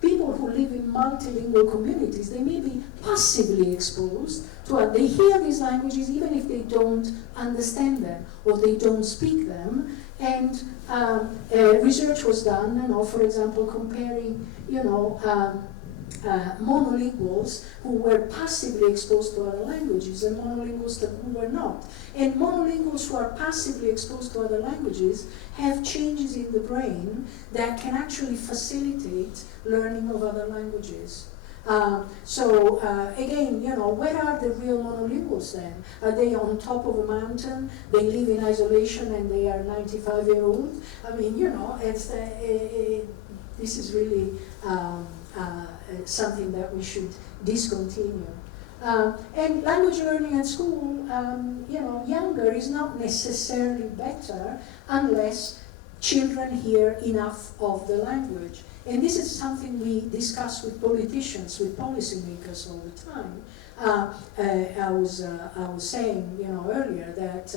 people who live in multilingual communities, they may be passively exposed to it. They hear these languages even if they don't understand them or they don't speak them. And research was done, for example, comparing, monolinguals who were passively exposed to other languages and monolinguals who were not. And monolinguals who are passively exposed to other languages have changes in the brain that can actually facilitate learning of other languages. Again, where are the real monolinguals then? Are they on top of a mountain? They live in isolation and they are 95-year-old? I mean, this is really something that we should discontinue. And language learning at school, younger is not necessarily better unless children hear enough of the language. And this is something we discuss with politicians, with policymakers all the time. I was saying, earlier that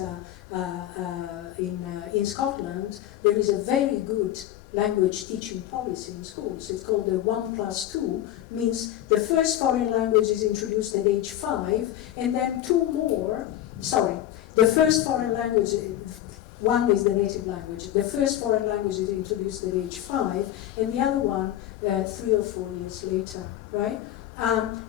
in Scotland there is a very good language teaching policy in schools. It's called the 1+2, means the first foreign language is introduced at age 5, and then the first foreign language. One is the native language. The first foreign language is introduced at age 5, and the other one 3 or 4 years later, right?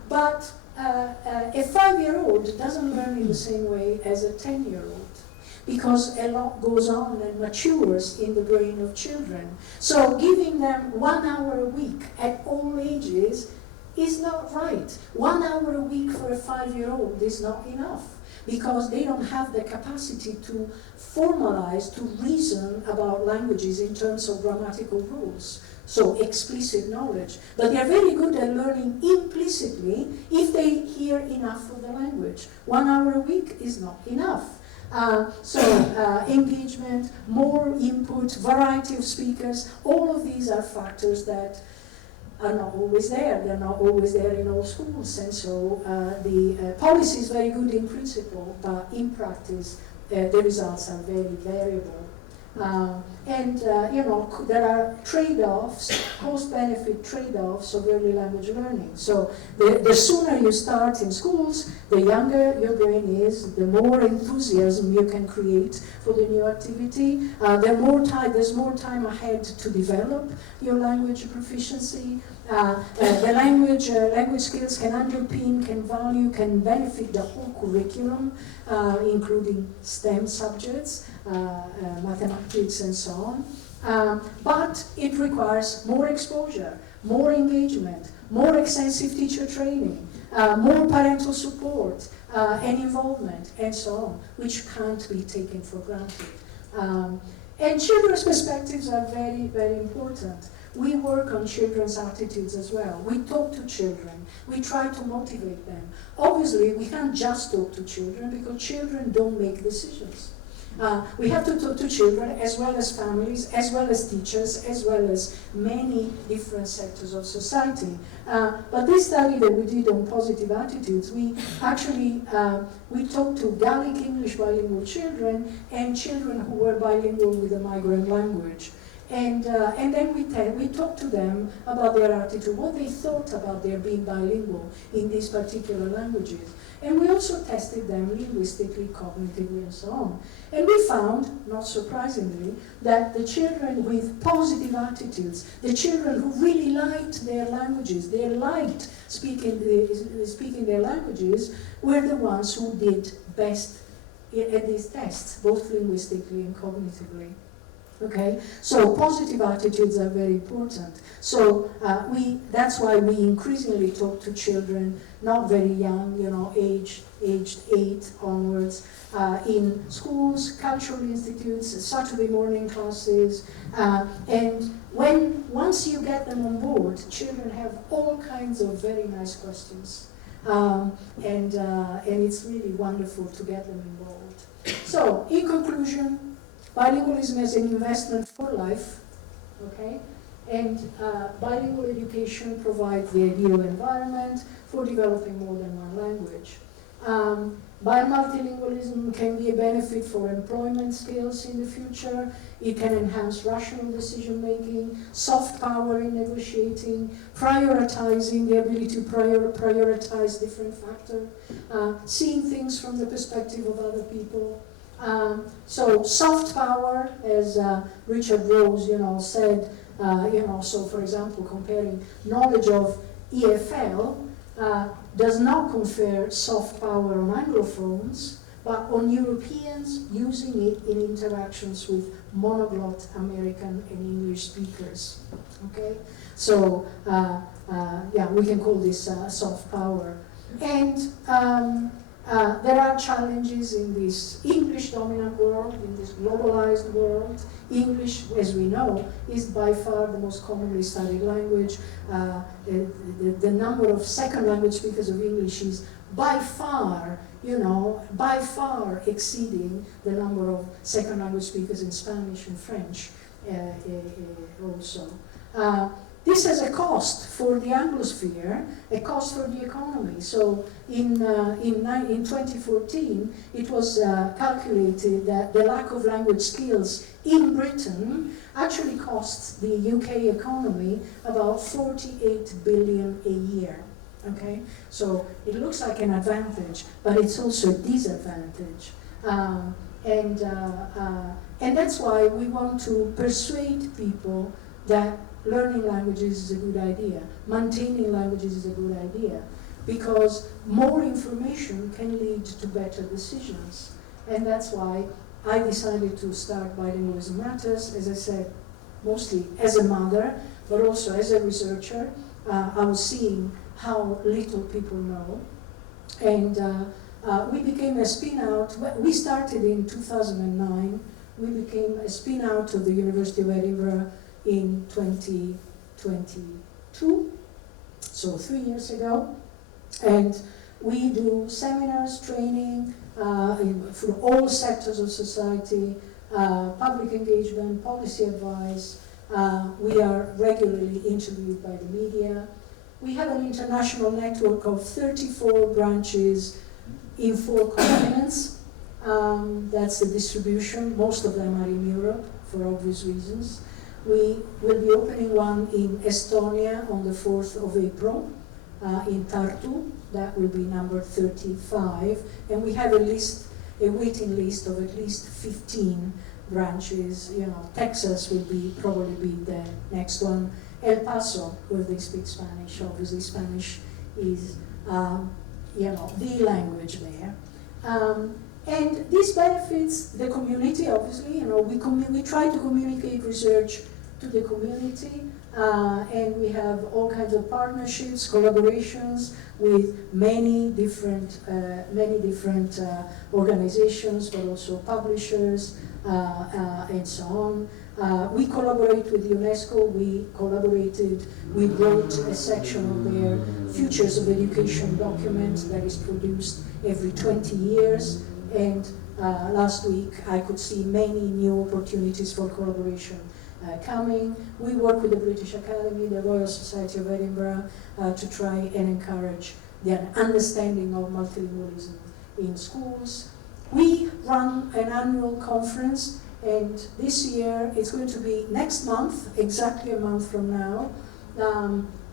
But a 5-year-old doesn't learn in the same way as a 10-year-old, because a lot goes on and matures in the brain of children. So giving them 1 hour a week at all ages is not right. 1 hour a week for a 5-year-old is not enough, because they don't have the capacity to formalize, to reason about languages in terms of grammatical rules, so explicit knowledge. But they're very good at learning implicitly if they hear enough of the language. 1 hour a week is not enough. Engagement, more input, variety of speakers, all of these are factors that are not always there. They're not always there in all schools, and so the policy is very good in principle, but in practice the results are very variable. There are trade-offs, cost-benefit trade-offs of early language learning. So the sooner you start in schools, the younger your brain is, the more enthusiasm you can create for the new activity. There's more time ahead to develop your language proficiency. The language skills can underpin, can value, can benefit the whole curriculum, including STEM subjects, mathematics and so on. But it requires more exposure, more engagement, more extensive teacher training, more parental support and involvement, and so on, which can't be taken for granted. And children's perspectives are very, very important. We work on children's attitudes as well. We talk to children. We try to motivate them. Obviously, we can't just talk to children because children don't make decisions. We have to talk to children as well as families, as well as teachers, as well as many different sectors of society. But this study that we did on positive attitudes, we actually we talked to Gaelic English bilingual children and children who were bilingual with a migrant language. And then we talked to them about their attitude, what they thought about their being bilingual in these particular languages. And we also tested them linguistically, cognitively, and so on. And we found, not surprisingly, that the children with positive attitudes, the children who really liked their languages, they liked speaking their languages, were the ones who did best at these tests, both linguistically and cognitively. Okay, so positive attitudes are very important. So that's why we increasingly talk to children, not very young, aged 8 onwards, in schools, cultural institutes, Saturday morning classes, and once you get them on board, children have all kinds of very nice questions, and it's really wonderful to get them involved. So, in conclusion, bilingualism is an investment for life, okay? And bilingual education provides the ideal environment for developing more than one language. Multilingualism can be a benefit for employment skills in the future. It can enhance rational decision making, soft power in negotiating, prioritizing, the ability to prioritize different factors, seeing things from the perspective of other people. So soft power, as Richard Rose, said, so for example, comparing knowledge of EFL does not confer soft power on Anglophones, but on Europeans using it in interactions with monoglot American and English speakers. Okay, so yeah, we can call this soft power. And there are challenges in this English dominant world, in this globalized world. English, as we know, is by far the most commonly studied language. The number of second language speakers of English is by far, by far exceeding the number of second language speakers in Spanish and French also. This has a cost for the Anglosphere, a cost for the economy. So in 2014, it was calculated that the lack of language skills in Britain actually costs the UK economy about 48 billion a year. Okay, so it looks like an advantage, but it's also a disadvantage. And that's why we want to persuade people that learning languages is a good idea, maintaining languages is a good idea, because more information can lead to better decisions. And that's why I decided to start Bilingualism Matters, as I said, mostly as a mother, but also as a researcher. I was seeing how little people know. And we became a spin-out. We started in 2009. We became a spin-out of the University of Edinburgh in 2022, so 3 years ago. And we do seminars, training for all sectors of society, public engagement, policy advice. We are regularly interviewed by the media. We have an international network of 34 branches in 4 continents. That's the distribution. Most of them are in Europe for obvious reasons. We will be opening one in Estonia on the 4th of April, in Tartu. That will be number 35. And we have a waiting list of at least 15 branches. Texas will probably be the next one. El Paso, where they speak Spanish. Obviously, Spanish is, the language there. And this benefits the community, obviously. We try to communicate research to the community, and we have all kinds of partnerships, collaborations with many different organizations, but also publishers, and so on. We collaborate with UNESCO. We wrote a section of their Futures of Education document that is produced every 20 years. And last week I could see many new opportunities for collaboration coming. We work with the British Academy, the Royal Society of Edinburgh, to try and encourage the understanding of multilingualism in schools. We run an annual conference, and this year it's going to be next month, exactly a month from now.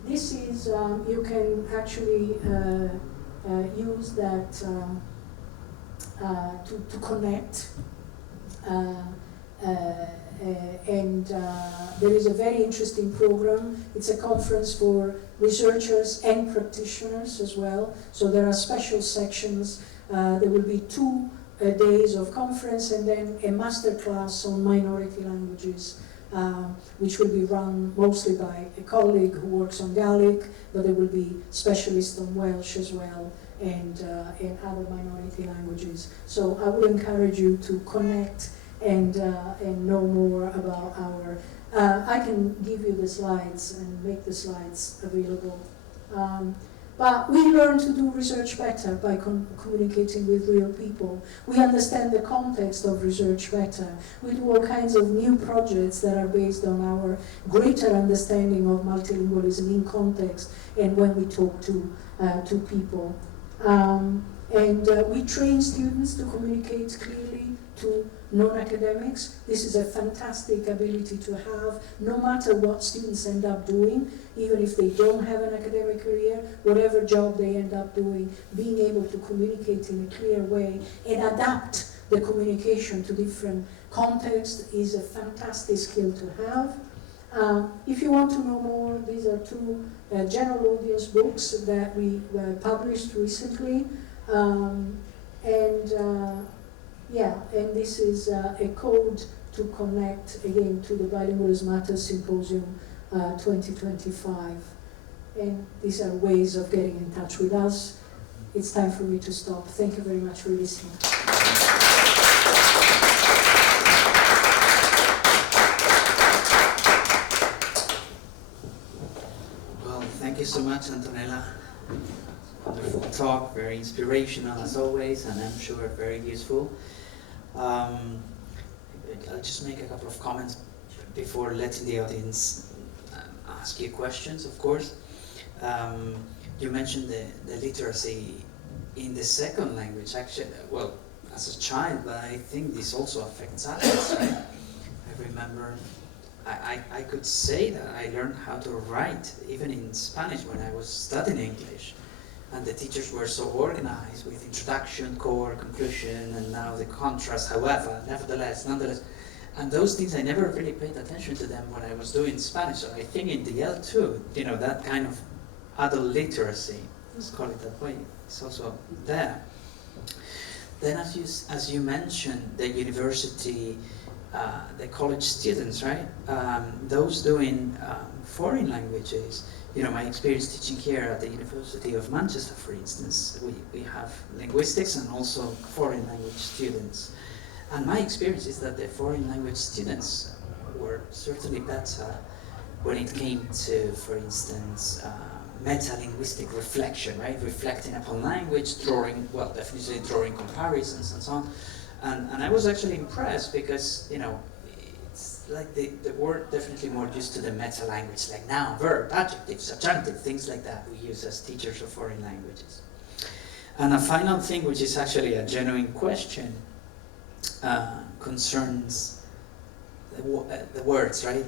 This is, you can actually use that to connect. And there is a very interesting program. It's a conference for researchers and practitioners as well. So there are special sections. There will be 2 days of conference and then a master class on minority languages, which will be run mostly by a colleague who works on Gaelic, but there will be specialists on Welsh as well, and other minority languages. So I would encourage you to connect and know more about our. I can give you the slides and make the slides available. But we learn to do research better by communicating with real people. We understand the context of research better. We do all kinds of new projects that are based on our greater understanding of multilingualism in context and when we talk to people. And we train students to communicate clearly to non-academics. This is a fantastic ability to have, no matter what students end up doing, even if they don't have an academic career, whatever job they end up doing, being able to communicate in a clear way and adapt the communication to different contexts is a fantastic skill to have. If you want to know more, these are two general audience books that we published recently. And this is a code to connect again to the Bilingualism Matters Symposium 2025. And these are ways of getting in touch with us. It's time for me to stop. Thank you very much for listening. Well, thank you so much, Antonella. Wonderful talk, very inspirational as always, and I'm sure very useful. I'll just make a couple of comments before letting the audience ask you questions, of course. You mentioned the literacy in the second language, actually, well, as a child, but I think this also affects adults, right? I remember I could say that I learned how to write, even in Spanish when I was studying English. And the teachers were so organized with introduction, core, conclusion, and now the contrast, however, nevertheless, nonetheless. And those things, I never really paid attention to them when I was doing Spanish. So I think in the L2, that kind of adult literacy, let's call it that way, is also there. Then as you mentioned, the university, the college students, right? Those doing foreign languages, my experience teaching here at the University of Manchester, for instance, we have linguistics and also foreign language students. And my experience is that the foreign language students were certainly better when it came to, for instance, meta-linguistic reflection, right? Reflecting upon language, definitely drawing comparisons and so on. And I was actually impressed because, it's like the word definitely more used to the meta-language, like noun, verb, adjective, subjunctive, things like that we use as teachers of foreign languages. And a final thing, which is actually a genuine question, concerns the words, right?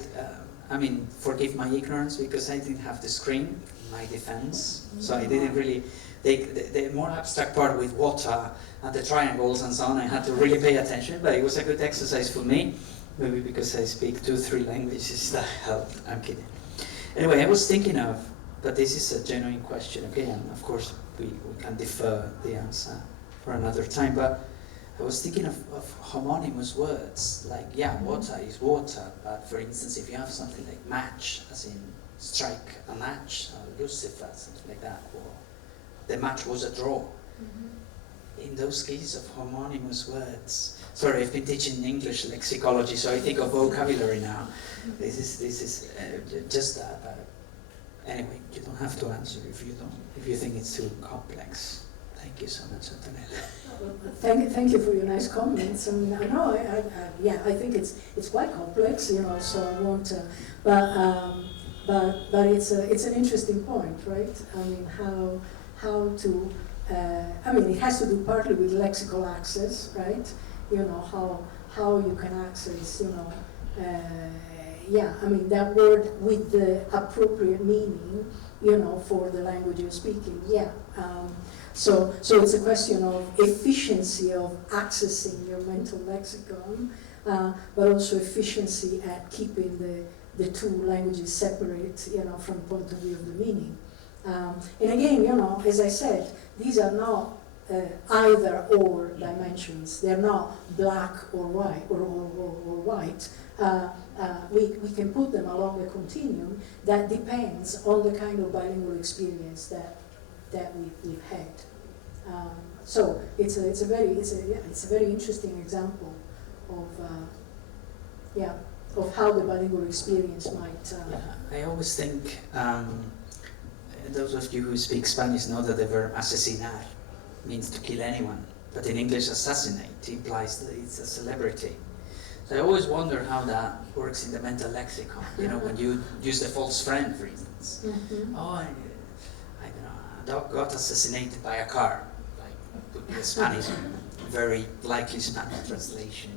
Forgive my ignorance because I didn't have the screen in my defense, so I didn't really, the more abstract part with water and the triangles and so on, I had to really pay attention, but it was a good exercise for me, maybe because I speak 2-3 languages that helped. I'm kidding. Anyway, I was thinking of, but this is a genuine question, okay, and of course we can defer the answer for another time, but I was thinking of homonymous words, like, water is water, but for instance, if you have something like match, as in strike a match, or Lucifer, something like that, or the match was a draw. In those cases of homonymous words, sorry, I've been teaching English lexicology, so I think of vocabulary now. This is just that, but anyway, you don't have to answer if you think it's too complex. Thank you so much, Antonella. Thank you for your nice comments. I mean, I know, I think it's quite complex, so I won't. But it's an interesting point, right? I mean, how to. It has to do partly with lexical access, right? How you can access, that word with the appropriate meaning, for the language you're speaking. So it's a question of efficiency of accessing your mental lexicon, but also efficiency at keeping the two languages separate, from the point of view of the meaning. And again, as I said, these are not either or dimensions. They're not black or white or white. We can put them along a continuum that depends on the kind of bilingual experience that we've had. So it's a very interesting example of how the bilingual experience might. I always think. Those of you who speak Spanish know that the verb asesinar means to kill anyone, but in English assassinate implies that it's a celebrity. So I always wonder how that works in the mental lexicon, when you use the false friend, for instance. Oh, I don't know, a dog got assassinated by a car, would be a Spanish, very likely Spanish translation,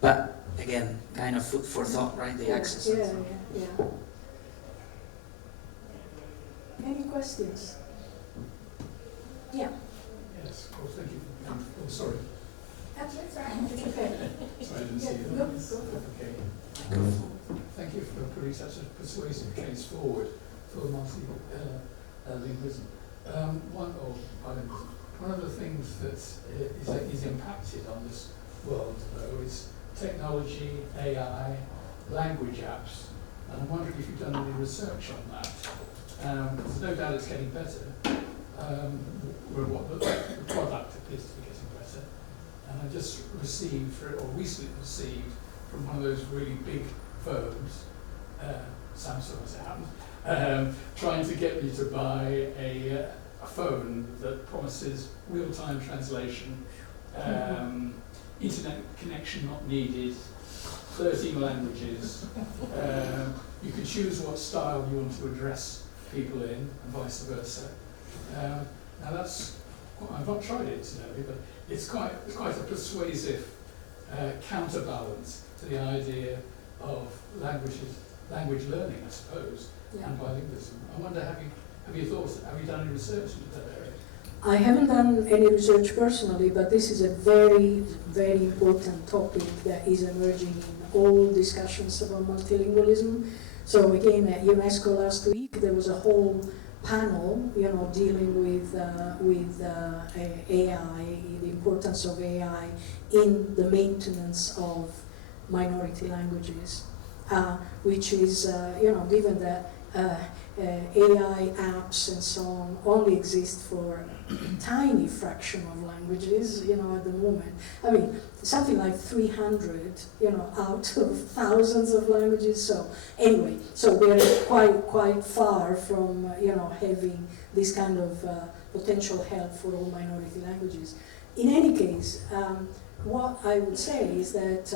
But again, kind of food for thought, right, the access. Yeah. Any questions? Yeah. Yes. Oh, thank you. Sorry. That's right. It's okay. Sorry, I didn't see you. Go. Okay. thank you for putting such a persuasive case forward for multilingualism. One of the things that is impacted on this world, though, is technology, AI, language apps, and I'm wondering if you've done any research on that. There's no doubt it's getting better. The product appears to be getting better. And I just recently received from one of those really big firms, Samsung as it happens, trying to get me to buy a phone that promises real-time translation, internet connection not needed, 13 languages. You can choose what style you want to address people in, and vice versa. Now that's, I've not tried it today, but it's quite a persuasive counterbalance to the idea of language learning, I suppose, and bilingualism. I wonder, have you done any research into that area? I haven't done any research personally, but this is a very, very important topic that is emerging in all discussions about multilingualism. So again, at UNESCO last week, there was a whole panel, dealing with AI, the importance of AI in the maintenance of minority languages, which is, given that AI apps and so on only exist for a tiny fraction of languages, at the moment. I mean, something like 300, out of thousands of languages. So anyway, so we're quite far from, having this kind of potential help for all minority languages. In any case, what I would say is that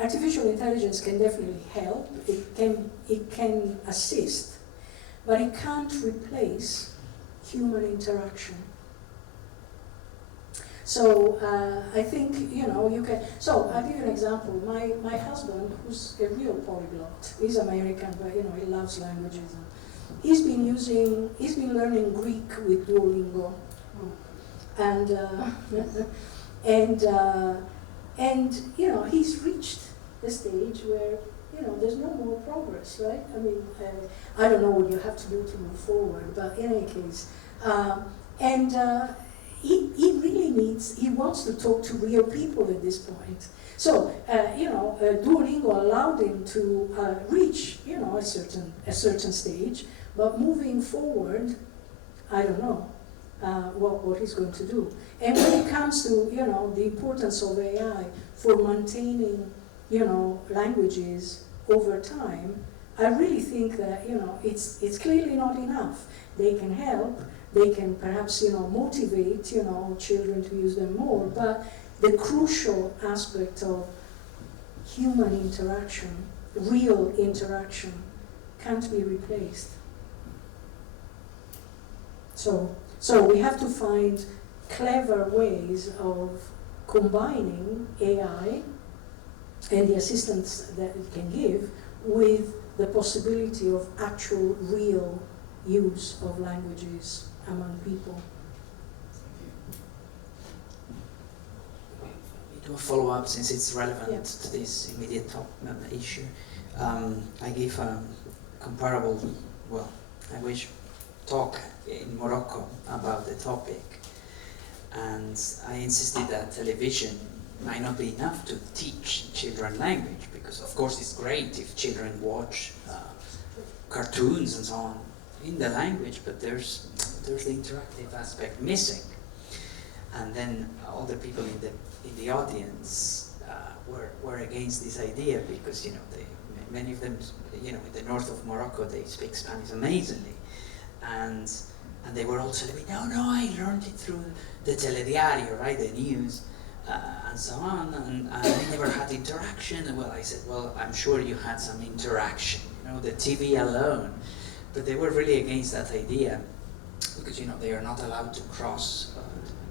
artificial intelligence can definitely help. It can assist, but it can't replace human interaction. So I think you can. So I'll give you an example. My husband, who's a real polyglot, he's American, but he loves languages. He's been learning Greek with Duolingo, and he's reached the stage where there's no more progress, right? I mean, I don't know what you have to do to move forward, but in any case, he really he wants to talk to real people at this point. So Duolingo allowed him to reach a certain stage, but moving forward, I don't know what he's going to do. And when it comes to the importance of AI for maintaining languages over time, I really think that it's clearly not enough. They can help. They can perhaps motivate children to use them more. But the crucial aspect of human interaction, real interaction, can't be replaced. So we have to find clever ways of combining AI and the assistance that it can give with the possibility of actual real use of languages among people. To a follow-up, since it's relevant to this immediate issue. I gave a comparable, language talk in Morocco about the topic, and I insisted that television might not be enough to teach children language, because of course it's great if children watch cartoons and so on in the language, but there's the interactive aspect missing. And then all the people in the audience were against this idea, because many of them in the north of Morocco, they speak Spanish amazingly, and they were all telling me, no, I learned it through the telediario, right, the news, and so on, and I never had interaction. Well, I said, I'm sure you had some interaction, the TV alone, but they were really against that idea, because they are not allowed to cross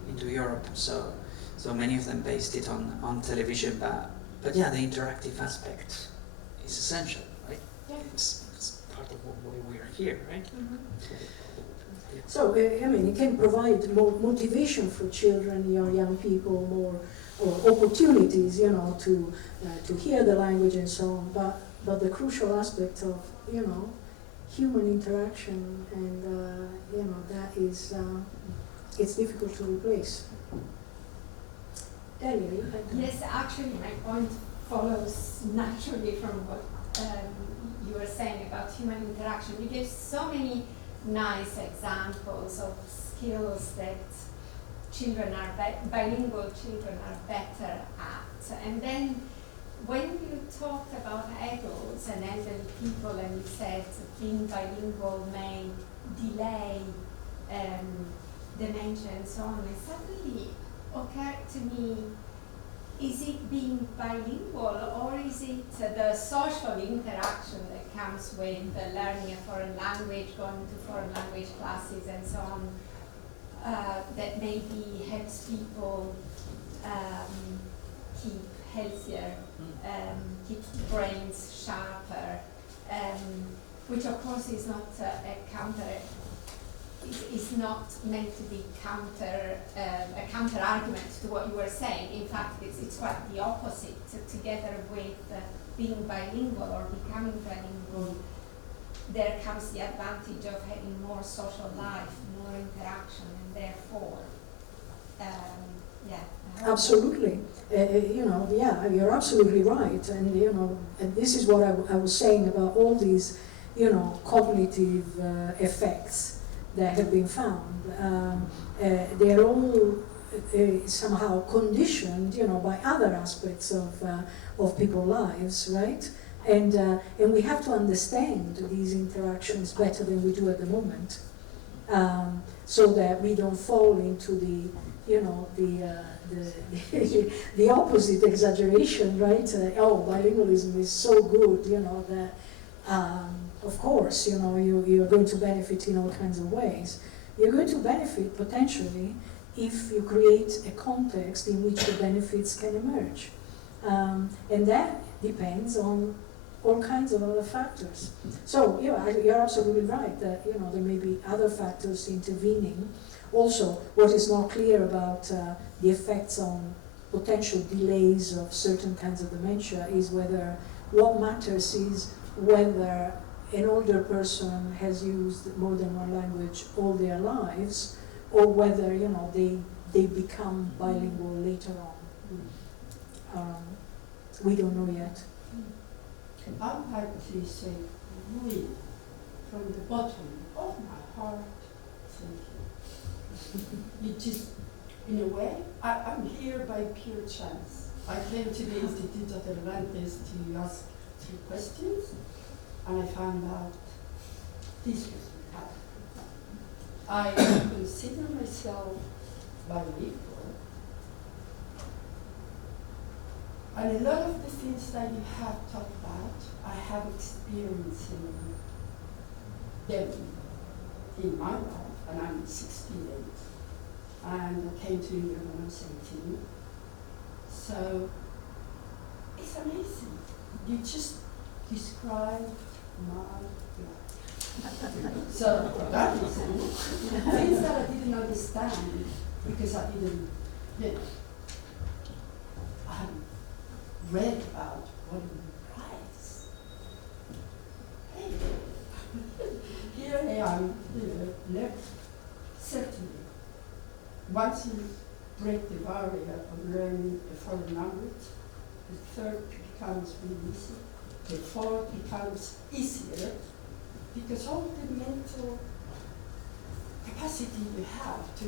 into Europe, so many of them based it on television, but yeah, the interactive aspect is essential, right? Yeah. It's part of why we are here, right? Mm-hmm. So, it can provide more motivation for children, young people, more or opportunities, to hear the language and so on. But the crucial aspect of, human interaction and, that is, it's difficult to replace. Delia, you had to- Yes, actually my point follows naturally from what you were saying about human interaction. You gave so many nice examples of skills that bilingual children are better at. And then when you talked about adults and elderly people and you said being bilingual may delay dementia and so on, it suddenly occurred to me, is it being bilingual or is it the social interaction that comes with learning a foreign language, going to foreign language classes and so on, that maybe helps people keep healthier, keep brains sharper, which of course is not is not meant to be a counter argument to what you were saying. In fact, it's quite the opposite. Together with being bilingual or becoming bilingual, there comes the advantage of having more social life, more interaction, and therefore, Absolutely. You're absolutely right. And, and this is what I was saying about all these, cognitive effects that have been found. They're all somehow conditioned, by other aspects of people's lives, right? And we have to understand these interactions better than we do at the moment, so that we don't fall into the opposite exaggeration, right? Bilingualism is so good, that of course, you're going to benefit in all kinds of ways. You're going to benefit potentially if you create a context in which the benefits can emerge. And that depends on all kinds of other factors. So, you're absolutely right that, there may be other factors intervening. Also, what is not clear about the effects on potential delays of certain kinds of dementia is whether what matters is whether an older person has used more than one language all their lives, or whether they become bilingual later on. We don't know yet. I would like to say, really, from the bottom of my heart, thank you. It just, in a way, I'm here by pure chance. I came to the Instituto de Cervantes to ask 3 questions, and I found out this was happening. I consider myself bilingual, and a lot of the things that you have talked about, I have experienced them in my life, and I'm 68, and I came to England when I was 18. So it's amazing. You just described my life. So that is things that I didn't understand because I didn't, I hadn't read about what it implies. Hey, here I am, left. Certainly, once you break the barrier of learning a foreign language, the third becomes really easy. The fourth becomes easier because all the mental capacity you have to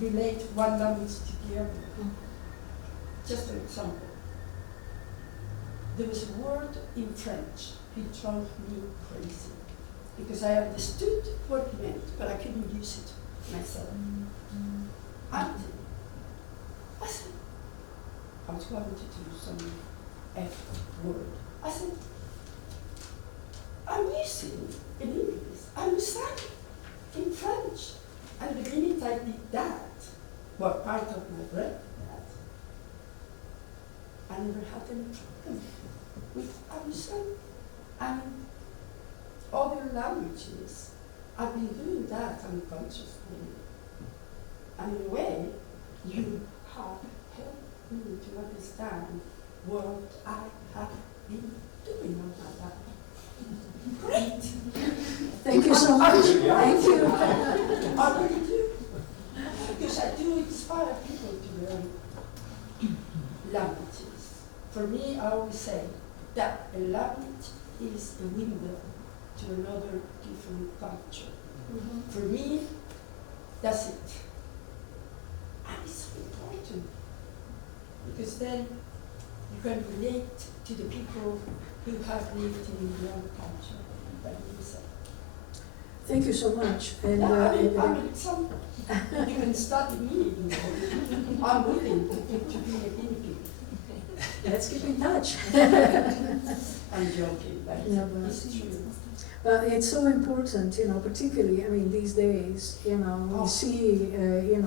relate one language to the other. Just an example. There was a word in French which drove me crazy because I understood what it meant, but I couldn't use it myself. Until I said, I was going to do some F word. I said, I'm using in English, I'm saying in French. And the minute I did that, part of my brain did that, I never had any problem with Amazon and other languages. I've been doing that unconsciously. And in a way, you have helped me to understand what I have been doing all my life. Great! Thank you so much. Thank you. I really do. Because I do inspire people to learn languages. For me, I always say that a language is a window to another different culture. For me, that's it. And it's so important because then you can relate to the people who have lived in your own culture like yourself. Thank you so much. And You can study me. I'm willing to be a guinea pig. let's keep in touch. I'm joking, but Yeah, but- it's true. But it's so important, particularly, these days, we see, I'm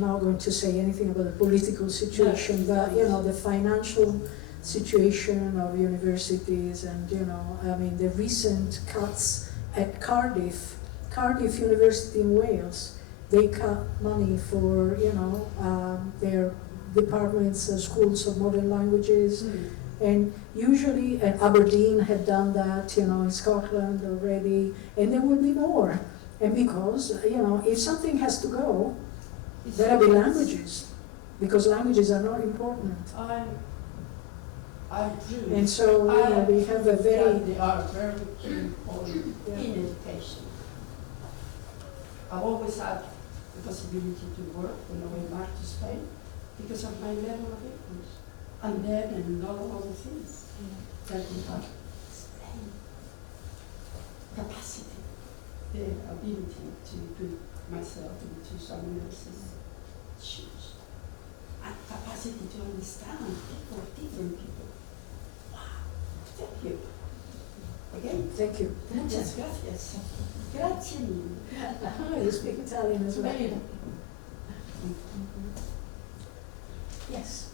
not going to say anything about the political situation, but, the financial situation of universities and, the recent cuts at Cardiff University in Wales, they cut money for, their departments, schools of modern languages, and usually, and Aberdeen had done that, in Scotland already, and there will be more. And because, if something has to go, there will be languages, because languages are not important. I do. And so, we have a very... They are very keen on in education. I've always had the possibility to work when I went back to Spain because of my level of English. And then a lot of other things that we have Spain. Capacity, the ability to put myself into someone else's shoes. And capacity to understand people, different people. Wow, thank you. Again, Thank you. muchas gracias. Grazie mille. You speak Italian as well. Bene. Yes.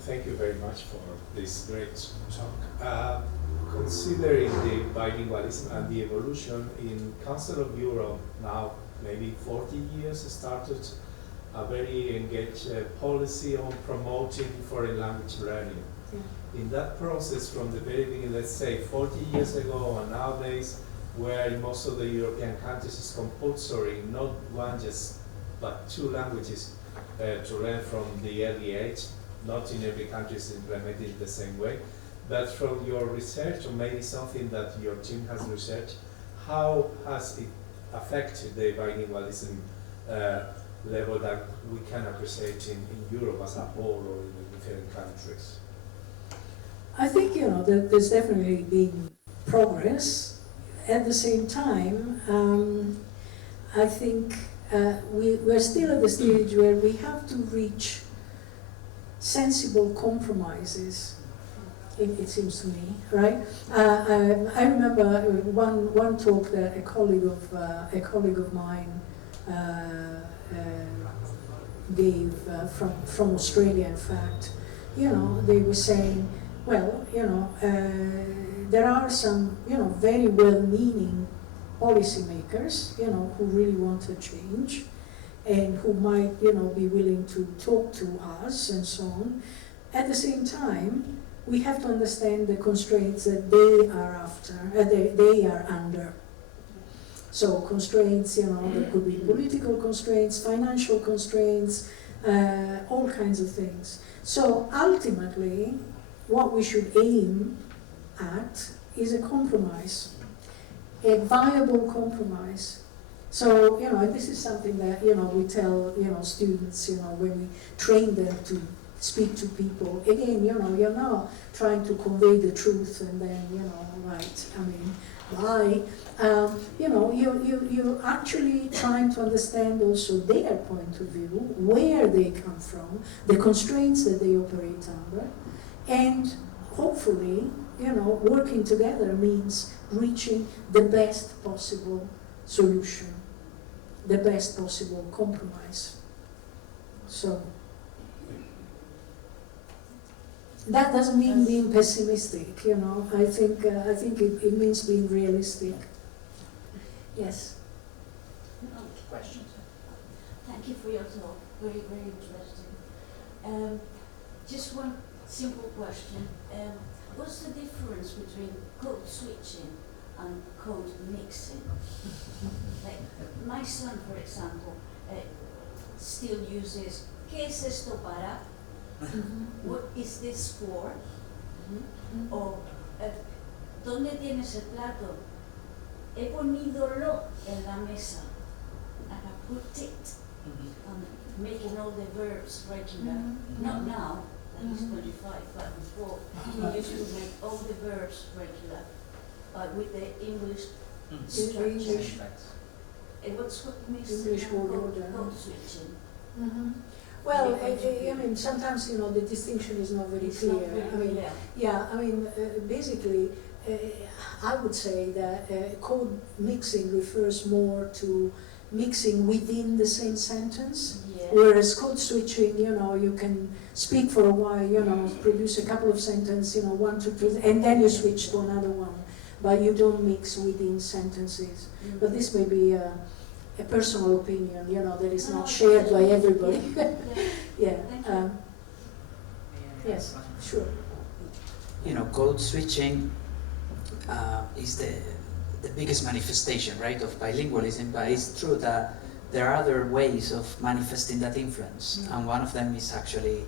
Thank you very much for this great talk. Considering the bilingualism and the evolution in Council of Europe now, maybe 40 years, started a very engaged policy on promoting foreign language learning. Yeah. In that process, from the very beginning, let's say 40 years ago and nowadays, where in most of the European countries it's compulsory, not one but two languages to learn from the early age. Not in every country is implemented the same way. But from your research, or maybe something that your team has researched, how has it affected the bilingualism level that we can appreciate in Europe as a whole or in the different countries? I think, that there's definitely been progress. At the same time, I think we're still at the stage where we have to reach sensible compromises, it seems to me, right? I remember one talk that a colleague of mine gave from Australia, in fact. They were saying, well, there are some, very well-meaning policymakers, who really want to change and who might, be willing to talk to us and so on. At the same time, we have to understand the constraints that they are after, they are under. So constraints, there could be political constraints, financial constraints, all kinds of things. So ultimately, what we should aim at is a compromise, a viable compromise. So, this is something that, we tell, students, when we train them to speak to people. Again, you're not trying to convey the truth and then, lie. You're actually trying to understand also their point of view, where they come from, the constraints that they operate under, and hopefully, working together means reaching the best possible solution, the best possible compromise. So, that doesn't mean being pessimistic, I think it means being realistic. Yes. Questions? Thank you for your talk. Very, very interesting. Just one simple question. What's the difference between code switching and code mixing? Like my son, for example, still uses ¿Qué es esto para? What is this for? Or ¿dónde tienes el plato? He ponidolo en la mesa. And I put it. Making all the verbs regular. Not now, that he's 25, but before he used to make all the verbs regular with the English structure. What's what makes English word order. code switching? Well, I mean, sometimes, you know, the distinction is not very It's clear. not very I mean, clear. yeah, I mean, basically, I would say that code mixing refers more to mixing within the same sentence, whereas code switching, you know, you can speak for a while, you know, produce a couple of sentences, you know, 1, 2, 3, and then you switch to another one, but you don't mix within sentences. But this may be a personal opinion, you know, that is not shared by everybody. Yeah. Yes, sure. You know, code switching is the biggest manifestation, right, of bilingualism, but it's true that there are other ways of manifesting that influence, and one of them is actually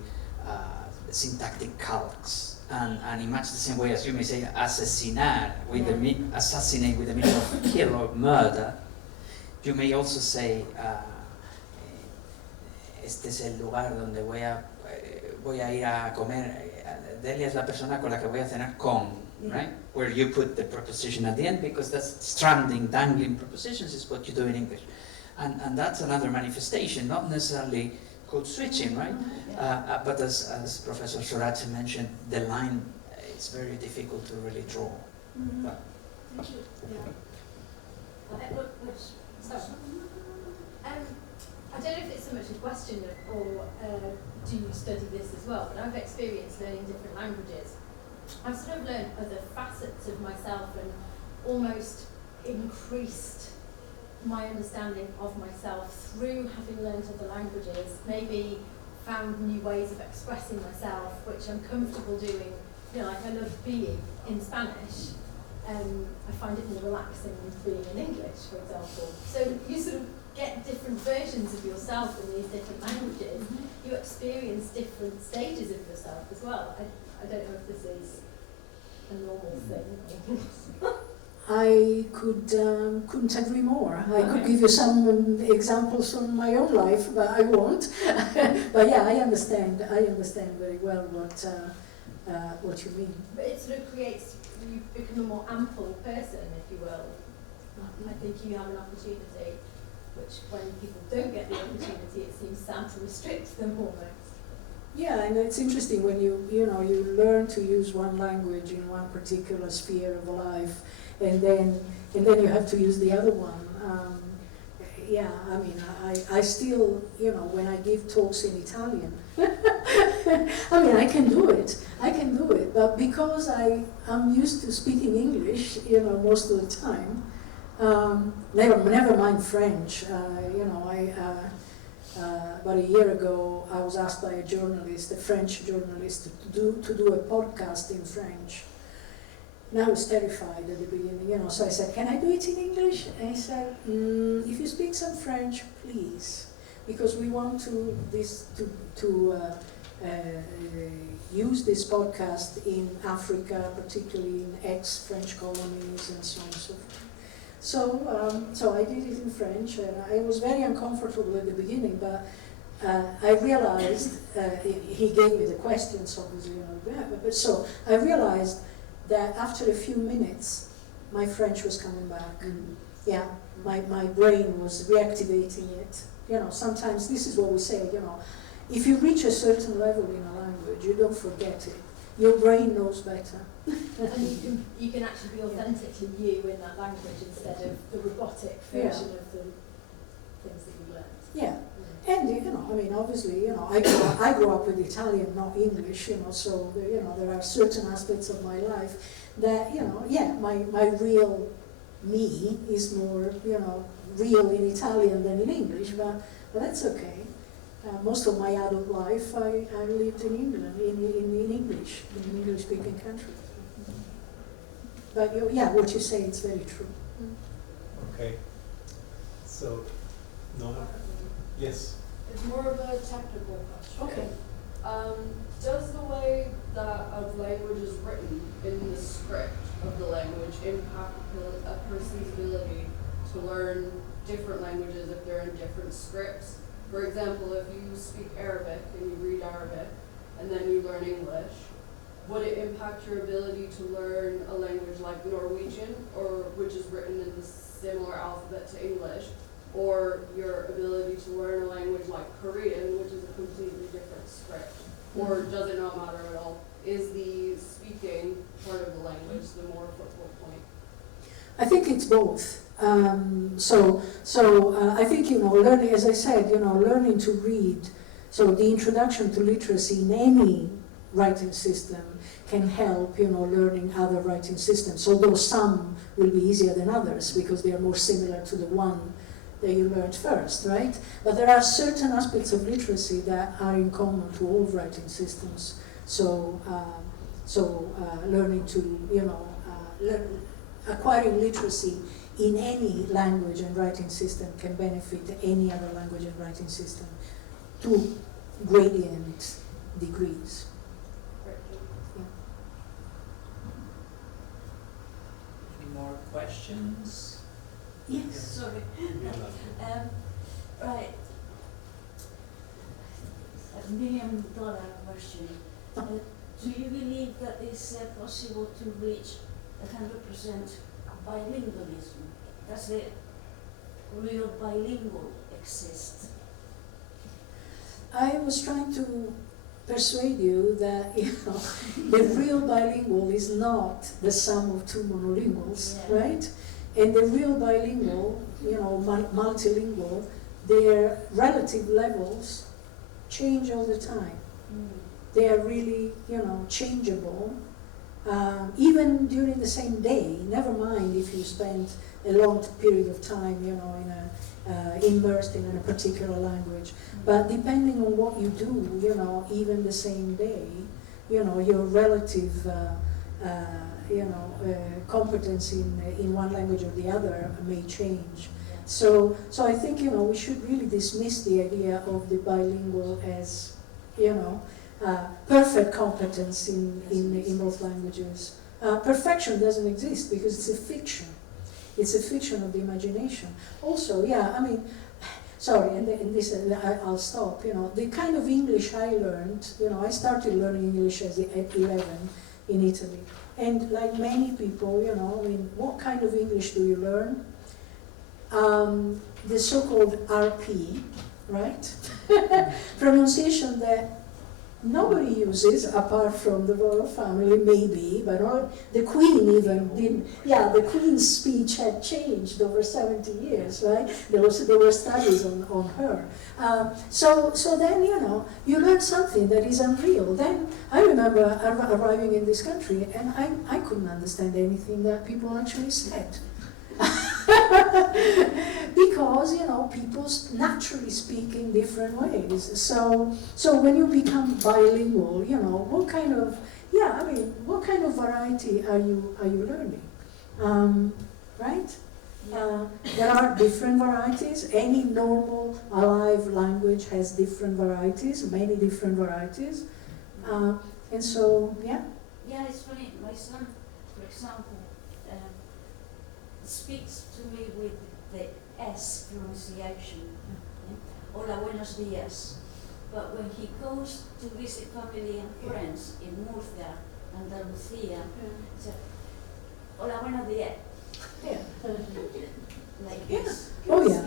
syntactic calques. And in much the same way as you may say asesinar, with assassinate with the meaning of kill or murder, you may also say este es el lugar donde voy a ir a comer. Delia es la persona con la que voy a cenar con, right? Where you put the preposition at the end, because that's stranding, dangling prepositions is what you do in English. And that's another manifestation, not necessarily code switching, right? But as Professor Sorace mentioned, the line is very difficult to really draw. But Thank you. I don't know if it's so much a question or do you study this as well, but I've experienced learning different languages. I've sort of learned other facets of myself and almost increased my understanding of myself through having learned other languages, maybe found new ways of expressing myself, which I'm comfortable doing. You know, like I love being in Spanish. I find it more relaxing than being in English, for example. So you sort of get different versions of yourself in these different languages. You experience different stages of yourself as well. I don't know if this is a normal thing. I couldn't agree more. I could give you some examples from my own life, but I won't. But yeah, I understand very well what you mean. But it sort of creates, you become a more ample person, if you will. I think you have an opportunity, which when people don't get the opportunity, it seems sad to restrict them almost. Yeah, and it's interesting when you learn to use one language in one particular sphere of life, and then you have to use the other one. Yeah, I mean, I still, when I give talks in Italian, I mean, I can do it, but because I'm used to speaking English, most of the time, never mind French, about a year ago, I was asked by a French journalist, to do a podcast in French. And I was terrified at the beginning, so I said, "Can I do it in English?" And he said, "If you speak some French, please, because we want to use this podcast in Africa, particularly in ex-French colonies and so on and so forth." So I did it in French, and I was very uncomfortable at the beginning, but I realized, he gave me the questions, obviously, but so I realized that after a few minutes, my French was coming back. Yeah, my brain was reactivating it. Sometimes this is what we say, if you reach a certain level in a language, you don't forget it. Your brain knows better. And you can actually be authentically you in that language instead of the robotic version of the things that you learned. Yeah, and I mean, obviously, I grew up with Italian, not English, so there are certain aspects of my life that, my real me is more, real in Italian than in English, but But that's okay. Most of my adult life, I lived in England, in English, in an English-speaking country. But yeah, what you say, it's very true. Okay. So, no. Yes. It's more of a technical question. Okay. Does the way that a language is written in the script of the language impact a person's ability to learn different languages if they're in different scripts? For example, if you speak Arabic and you read Arabic and then you learn English, would it impact your ability to learn a language like Norwegian, or which is written in the similar alphabet to English, or your ability to learn a language like Korean, which is a completely different script? Or does it not matter at all? Is the speaking part of the language the more focal point? I think it's both. I think, learning, as I said, learning to read, so the introduction to literacy in any writing system can help, learning other writing systems, although some will be easier than others because they are more similar to the one that you learned first, right? But there are certain aspects of literacy that are in common to all writing systems. Learning to, acquiring literacy in any language and writing system can benefit any other language and writing system to gradient degrees. Any more questions? Yes, sorry. Right. $1 million question. Do you believe that it's possible to reach 100% bilingualism? Does the real bilingual exist? I was trying to persuade you that the real bilingual is not the sum of two monolinguals, right? And the real bilingual, multilingual, their relative levels change all the time. They are really, changeable, even during the same day. Never mind if you spend a long period of time, immersed in a particular language. But depending on what you do, even the same day, your relative, competence in one language or the other may change. So I think, we should really dismiss the idea of the bilingual as, perfect competence in both languages. Perfection doesn't exist because it's a fiction. It's a fiction of the imagination. Also, sorry, and this, I'll stop. The kind of English I learned, I started learning English at 11 in Italy. And like many people, what kind of English do you learn? The so-called RP, right? Pronunciation that nobody uses apart from the royal family, maybe, but the Queen even didn't. Yeah, the Queen's speech had changed over 70 years, right? There were studies on her. So then, you learn something that is unreal. Then I remember arriving in this country and I couldn't understand anything that people actually said. Because people naturally speak in different ways. So when you become bilingual, what kind of variety are you learning? Right? There are different varieties. Any normal alive language has different varieties, many different varieties, and so yeah. Yeah, it's funny. My son, for example, speaks to me with the S pronunciation. Hola, buenos días. But when he goes to visit family and friends in Murcia, Andalucía, he says, hola, buenos días. Yeah. Like this. Oh yeah.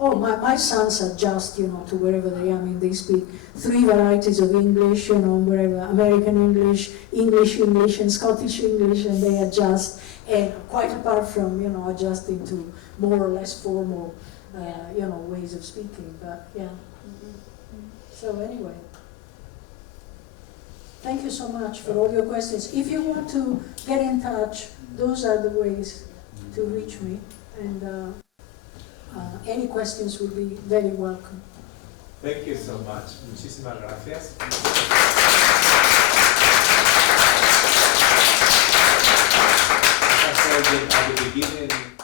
Oh, my sons adjust, to wherever they are. I mean, they speak 3 varieties of English, wherever, American English, and Scottish English, and they adjust. And quite apart from, adjusting to more or less formal, ways of speaking. But yeah. So anyway, thank you so much for all your questions. If you want to get in touch, those are the ways to reach me. And any questions would be very welcome. Thank you so much. Muchísimas gracias. As I said at the beginning,